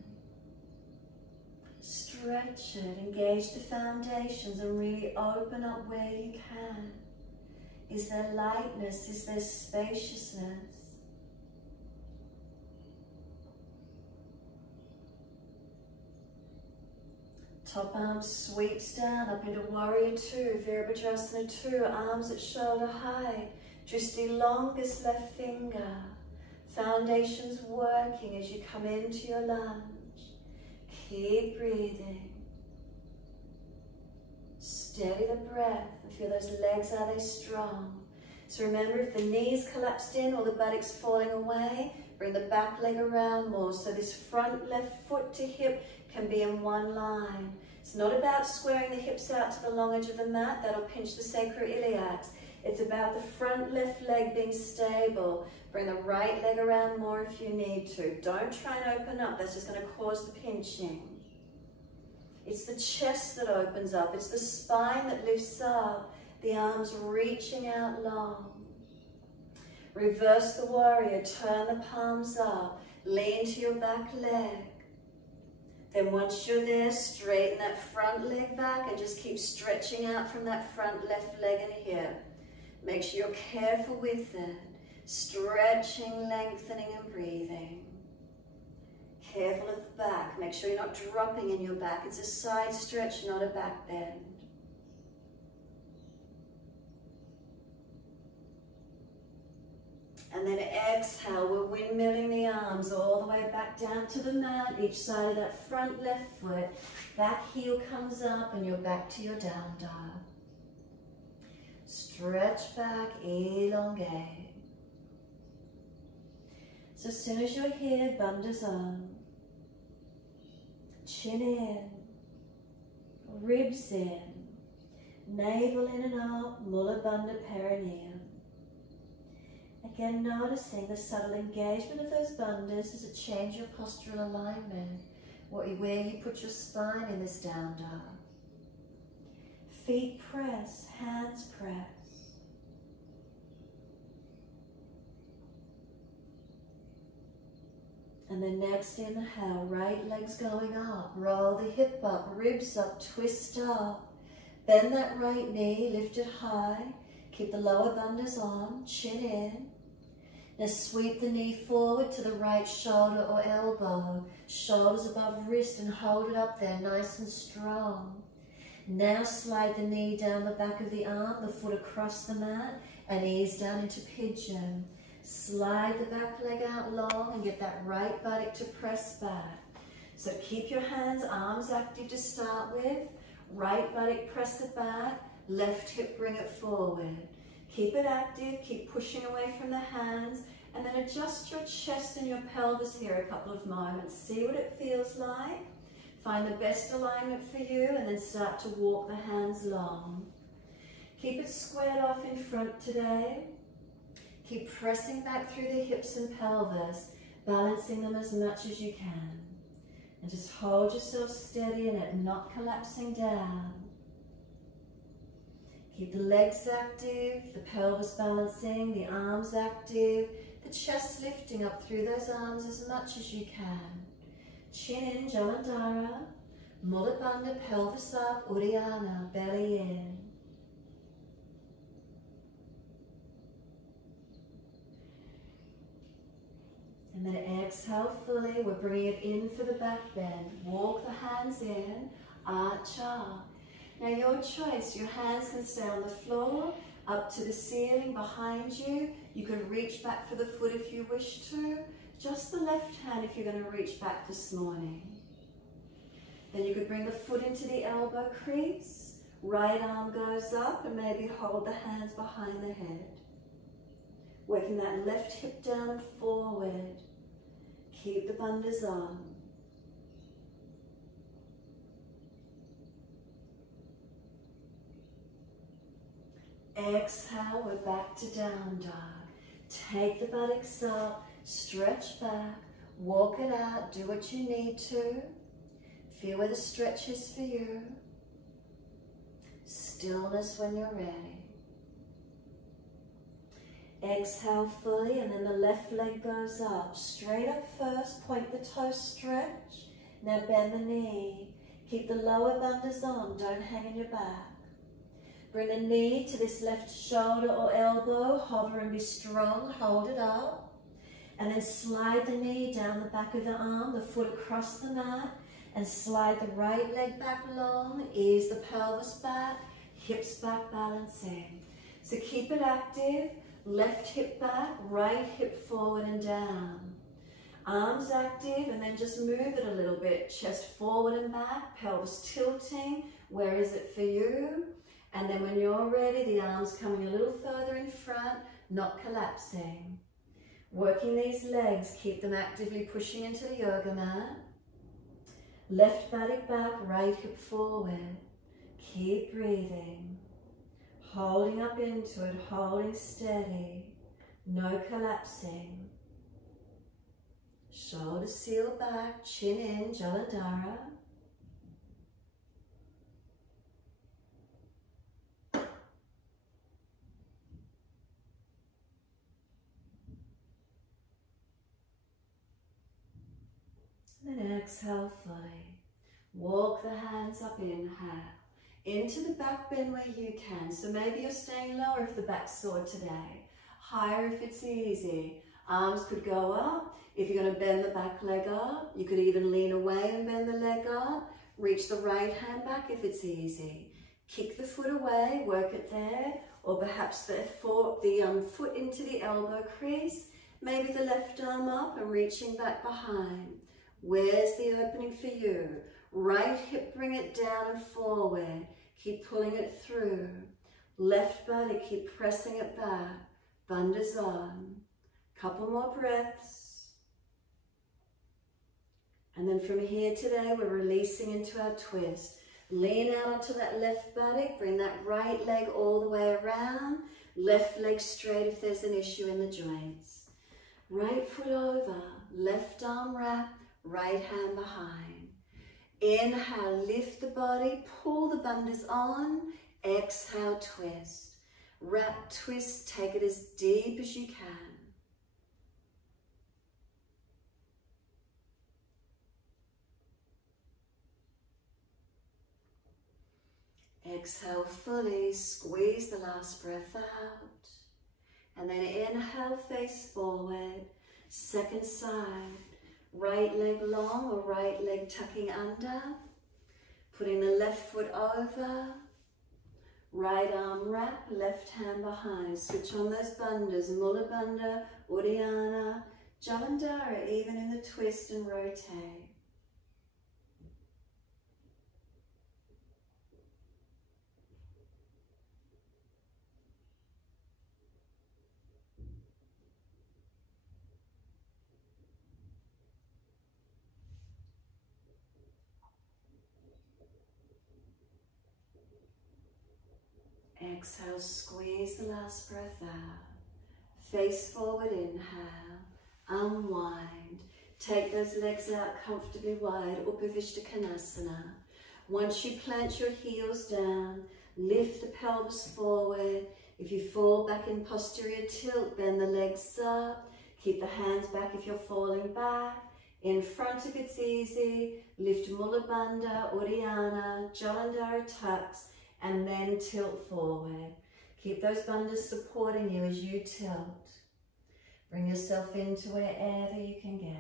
Stretch it, engage the foundations and really open up where you can. Is there lightness? Is there spaciousness? Top arm sweeps down up into Warrior Two, Virabhadrasana 2, arms at shoulder height. Drishti longest left finger. Foundations working as you come into your lunge. Keep breathing. Steady the breath and feel those legs, are they strong? So remember, if the knees collapsed in or the buttocks falling away, bring the back leg around more so this front left foot to hip can be in one line. It's not about squaring the hips out to the long edge of the mat, that'll pinch the sacroiliacs. It's about the front left leg being stable. Bring the right leg around more if you need to. Don't try and open up, that's just going to cause the pinching. It's the chest that opens up, it's the spine that lifts up, the arms reaching out long. Reverse the warrior, turn the palms up, lean to your back leg. Then once you're there, straighten that front leg back and just keep stretching out from that front left leg and hip. Make sure you're careful with it. Stretching, lengthening and breathing. Careful at the back. Make sure you're not dropping in your back. It's a side stretch, not a back bend. And then exhale, we're windmilling the arms all the way back down to the mat, each side of that front left foot. Back heel comes up and you're back to your down dog. Stretch back, elongate. So as soon as you're here, bandha's on. Chin in, ribs in, navel in and out, Mula Bandha perineum. Again, noticing the subtle engagement of those bandhas as it changes your postural alignment, where you put your spine in this down dog. Feet press, hands press. And then next inhale, right leg's going up, roll the hip up, ribs up, twist up. Bend that right knee, lift it high. Keep the lower bandhas on, chin in. Now sweep the knee forward to the right shoulder or elbow. Shoulders above wrist and hold it up there, nice and strong. Now slide the knee down the back of the arm, the foot across the mat, and ease down into pigeon. Slide the back leg out long and get that right buttock to press back. So keep your hands, arms active to start with. Right buttock, press it back. Left hip, bring it forward. Keep it active, keep pushing away from the hands, and then adjust your chest and your pelvis here a couple of moments. See what it feels like. Find the best alignment for you, and then start to walk the hands long. Keep it squared off in front today. Keep pressing back through the hips and pelvis, balancing them as much as you can. And just hold yourself steady in it, not collapsing down. Keep the legs active, the pelvis balancing, the arms active, the chest lifting up through those arms as much as you can. Chin in, Jalandhara, Mula Bandha, pelvis up, Uddiyana, belly in. And then exhale fully, we're bringing it in for the back bend. Walk the hands in, arch up. Now your choice, your hands can stay on the floor, up to the ceiling behind you. You can reach back for the foot if you wish to. Just the left hand if you're going to reach back this morning. Then you could bring the foot into the elbow crease. Right arm goes up and maybe hold the hands behind the head. Working that left hip down and forward. Keep the bandhas on. Exhale, we're back to down dog. Take the buttocks up, stretch back, walk it out, do what you need to. Feel where the stretch is for you. Stillness when you're ready. Exhale fully, and then the left leg goes up. Straight up first, point the toes, stretch. Now bend the knee. Keep the lower bandhas on, don't hang in your back. Bring the knee to this left shoulder or elbow, hover and be strong, hold it up. And then slide the knee down the back of the arm, the foot across the mat, and slide the right leg back long, ease the pelvis back, hips back, balancing. So keep it active, left hip back, right hip forward and down. Arms active, and then just move it a little bit, chest forward and back, pelvis tilting, where is it for you? And then when you're ready, the arms coming a little further in front, not collapsing. Working these legs, keep them actively pushing into the yoga mat. Left buttock back, right hip forward. Keep breathing. Holding up into it, holding steady. No collapsing. Shoulders seal back, chin in, Jalandhara. And exhale fully. Walk the hands up, inhale. Into the back bend where you can. So maybe you're staying lower if the back's sore today. Higher if it's easy. Arms could go up. If you're going to bend the back leg up, you could even lean away and bend the leg up. Reach the right hand back if it's easy. Kick the foot away, work it there. Or perhaps the foot into the elbow crease. Maybe the left arm up and reaching back behind. Where's the opening for you? Right hip, bring it down and forward. Keep pulling it through. Left body, keep pressing it back. Bandhas on. Couple more breaths. And then from here today, we're releasing into our twist. Lean out onto that left buttock. Bring that right leg all the way around. Left leg straight if there's an issue in the joints. Right foot over. Left arm wrap. Right hand behind. Inhale, lift the body, pull the bandhas on. Exhale, twist. Wrap, twist, take it as deep as you can. Exhale fully, squeeze the last breath out. And then inhale, face forward. Second side. Right leg long or right leg tucking under. Putting the left foot over. Right arm wrap, left hand behind. Switch on those bandhas. Mula Bandha, Uddiyana, Jalandhara, even in the twist and rotate. Exhale, squeeze the last breath out. Face forward, inhale. Unwind. Take those legs out comfortably wide, Upavishta Konasana. Once you plant your heels down, lift the pelvis forward. If you fall back in posterior tilt, bend the legs up. Keep the hands back if you're falling back. In front if it's easy, lift Mula Bandha, Uddiyana, Jalandhara tucks, and then tilt forward. Keep those bandhas supporting you as you tilt. Bring yourself into wherever you can get.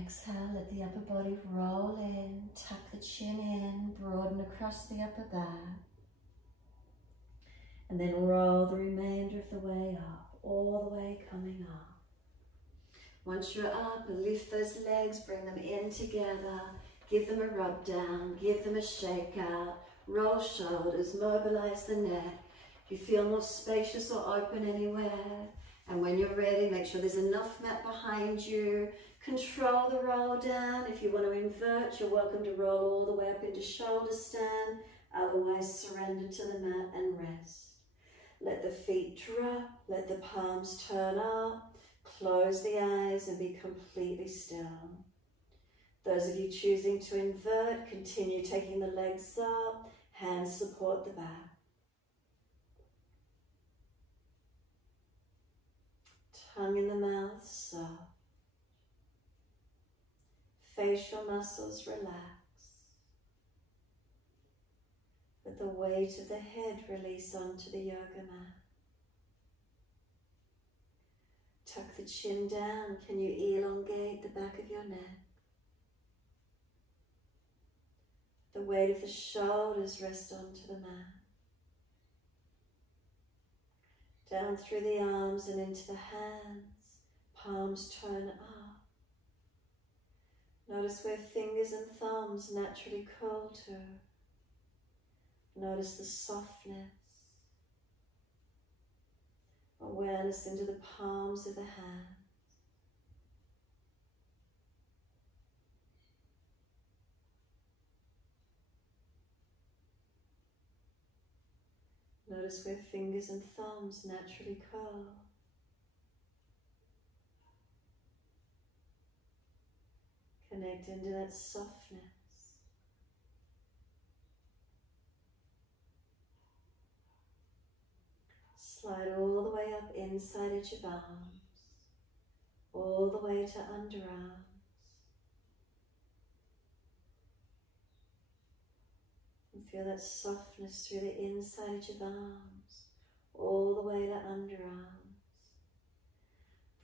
Exhale, let the upper body roll in, tuck the chin in, broaden across the upper back. And then roll the remainder of the way up, all the way coming up. Once you're up, lift those legs, bring them in together, give them a rub down, give them a shake out, roll shoulders, mobilize the neck. If you feel more spacious or open anywhere, and when you're ready, make sure there's enough mat behind you. Control the roll down. If you want to invert, you're welcome to roll all the way up into shoulder stand. Otherwise, surrender to the mat and rest. Let the feet drop, let the palms turn up, close the eyes and be completely still. Those of you choosing to invert, continue taking the legs up, hands support the back. Tongue in the mouth, soft. Facial muscles relax. Let the weight of the head release onto the yoga mat. Tuck the chin down. Can you elongate the back of your neck? The weight of the shoulders rest onto the mat. Down through the arms and into the hands. Palms turn up. Notice where fingers and thumbs naturally curl to. Notice the softness. Awareness into the palms of the hands. Notice where fingers and thumbs naturally curl. Connect into that softness. Slide all the way up inside edge of arms, all the way to underarms. And feel that softness through the inside edge of arms, all the way to underarms.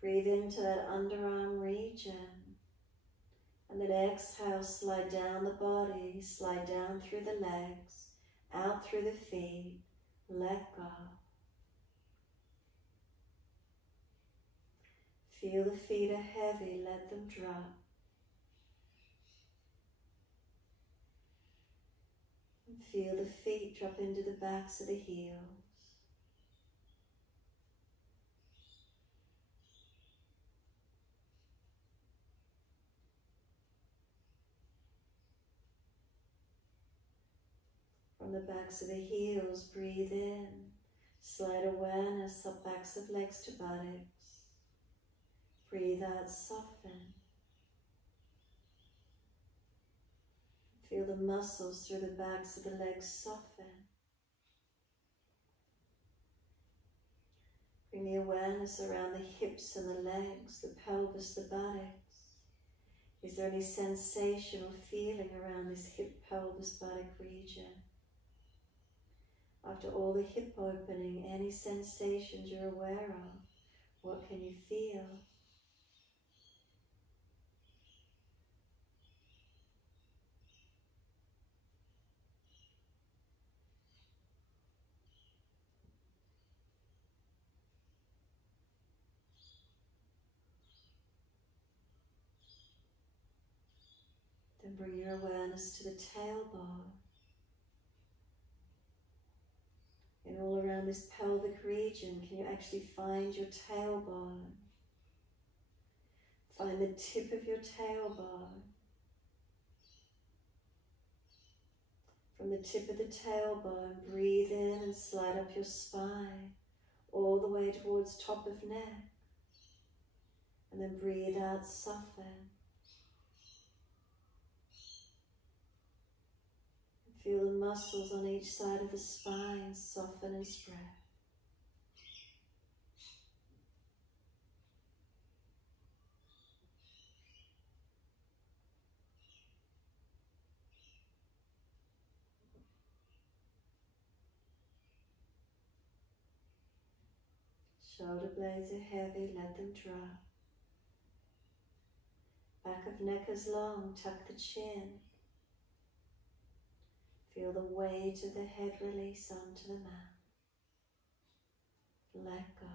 Breathe into that underarm region. And then exhale, slide down the body, slide down through the legs, out through the feet, let go. Feel the feet are heavy, let them drop. And feel the feet drop into the backs of the heels. From the backs of the heels, breathe in. Slide awareness up backs of legs to buttocks. Breathe out, soften. Feel the muscles through the backs of the legs soften. Bring the awareness around the hips and the legs, the pelvis, the buttocks. Is there any sensation or feeling around this hip, pelvis, buttock region? After all the hip opening, any sensations you're aware of? What can you feel? Then bring your awareness to the tailbone. And all around this pelvic region, can you actually find your tailbone? Find the tip of your tailbone. From the tip of the tailbone, breathe in and slide up your spine, all the way towards top of neck. And then breathe out, soften. Feel the muscles on each side of the spine soften and spread. Shoulder blades are heavy, let them drop. Back of neck is long, tuck the chin. Feel the weight of the head release onto the mat. Let go.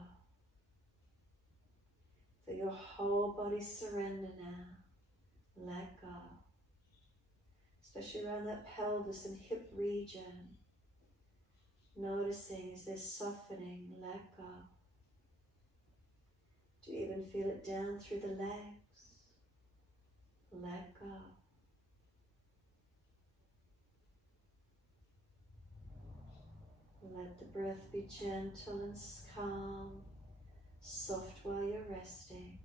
Feel your whole body surrender now. Let go. Especially around that pelvis and hip region. Noticing is there softening, let go. Do you even feel it down through the legs? Let go. Let the breath be gentle and calm, soft while you're resting.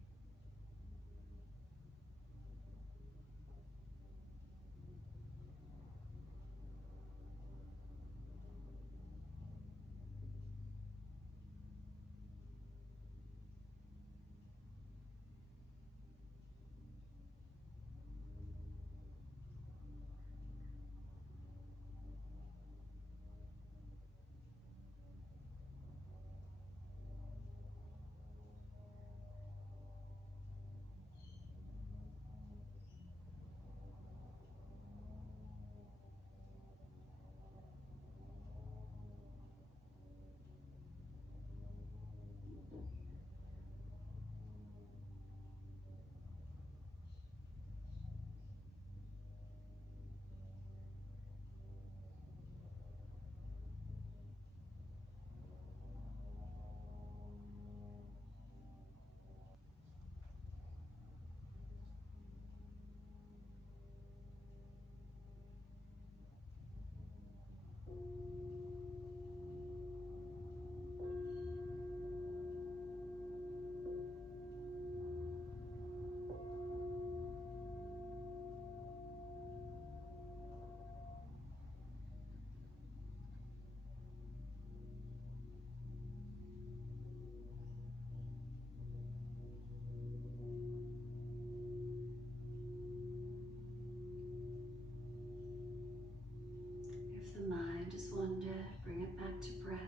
Wander, bring it back to breath.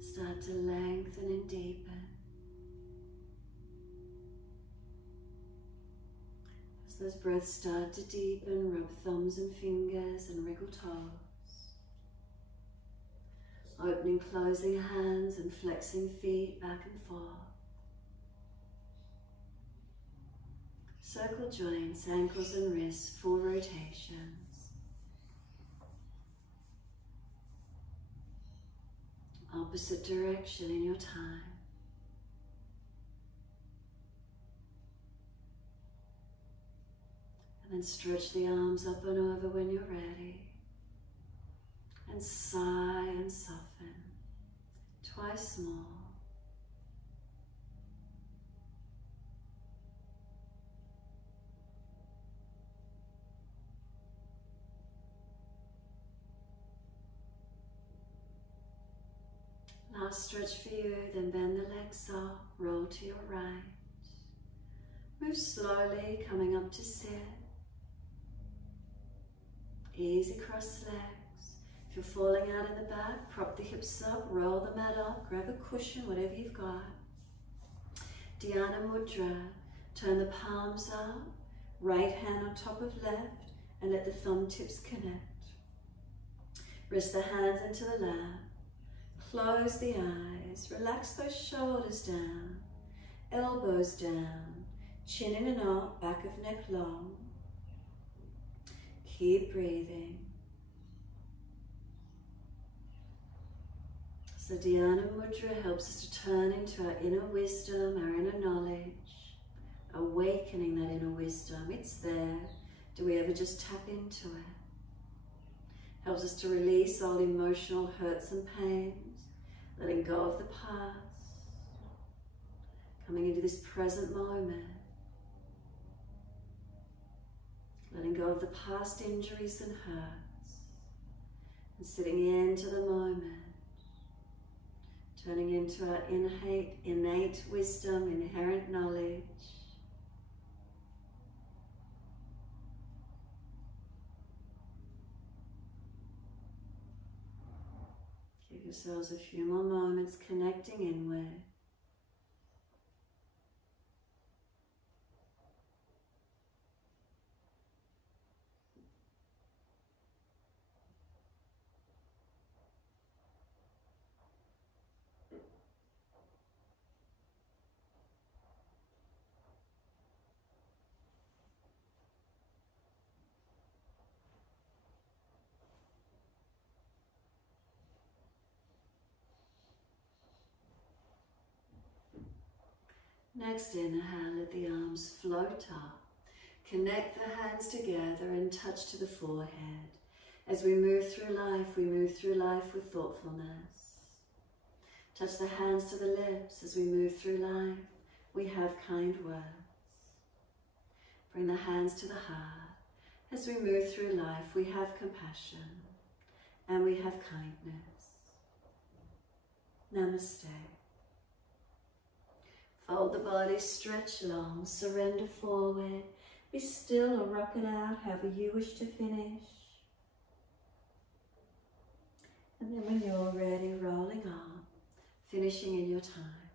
Start to lengthen and deepen. As those breaths start to deepen, rub thumbs and fingers and wriggle toes. Opening, closing hands and flexing feet back and forth. Circle joints, ankles and wrists, full rotations. Opposite direction in your time. And then stretch the arms up and over when you're ready. And sigh and soften. Twice more. Last stretch for you, then bend the legs up, roll to your right. Move slowly, coming up to sit. Easy cross legs. If you're falling out in the back, prop the hips up, roll the mat up, grab a cushion, whatever you've got. Dhyana Mudra, turn the palms up, right hand on top of left, and let the thumb tips connect. Rest the hands into the lap. Close the eyes, relax those shoulders down, elbows down, chin in and up, back of neck long. Keep breathing. So Dhyana Mudra helps us to turn into our inner wisdom, our inner knowledge, awakening that inner wisdom. It's there. Do we ever just tap into it? Helps us to release all emotional hurts and pains. Letting go of the past, coming into this present moment, letting go of the past injuries and hurts, and sitting into the moment, turning into our innate wisdom, inherent knowledge. Give yourselves a few more moments connecting inward. Next inhale, let the arms float up. Connect the hands together and touch to the forehead. As we move through life with thoughtfulness. Touch the hands to the lips. As we move through life, we have kind words. Bring the hands to the heart. As we move through life, we have compassion and we have kindness. Namaste. Fold the body, stretch long, surrender forward. Be still or rock it out however you wish to finish. And then when you're ready, rolling on, finishing in your time.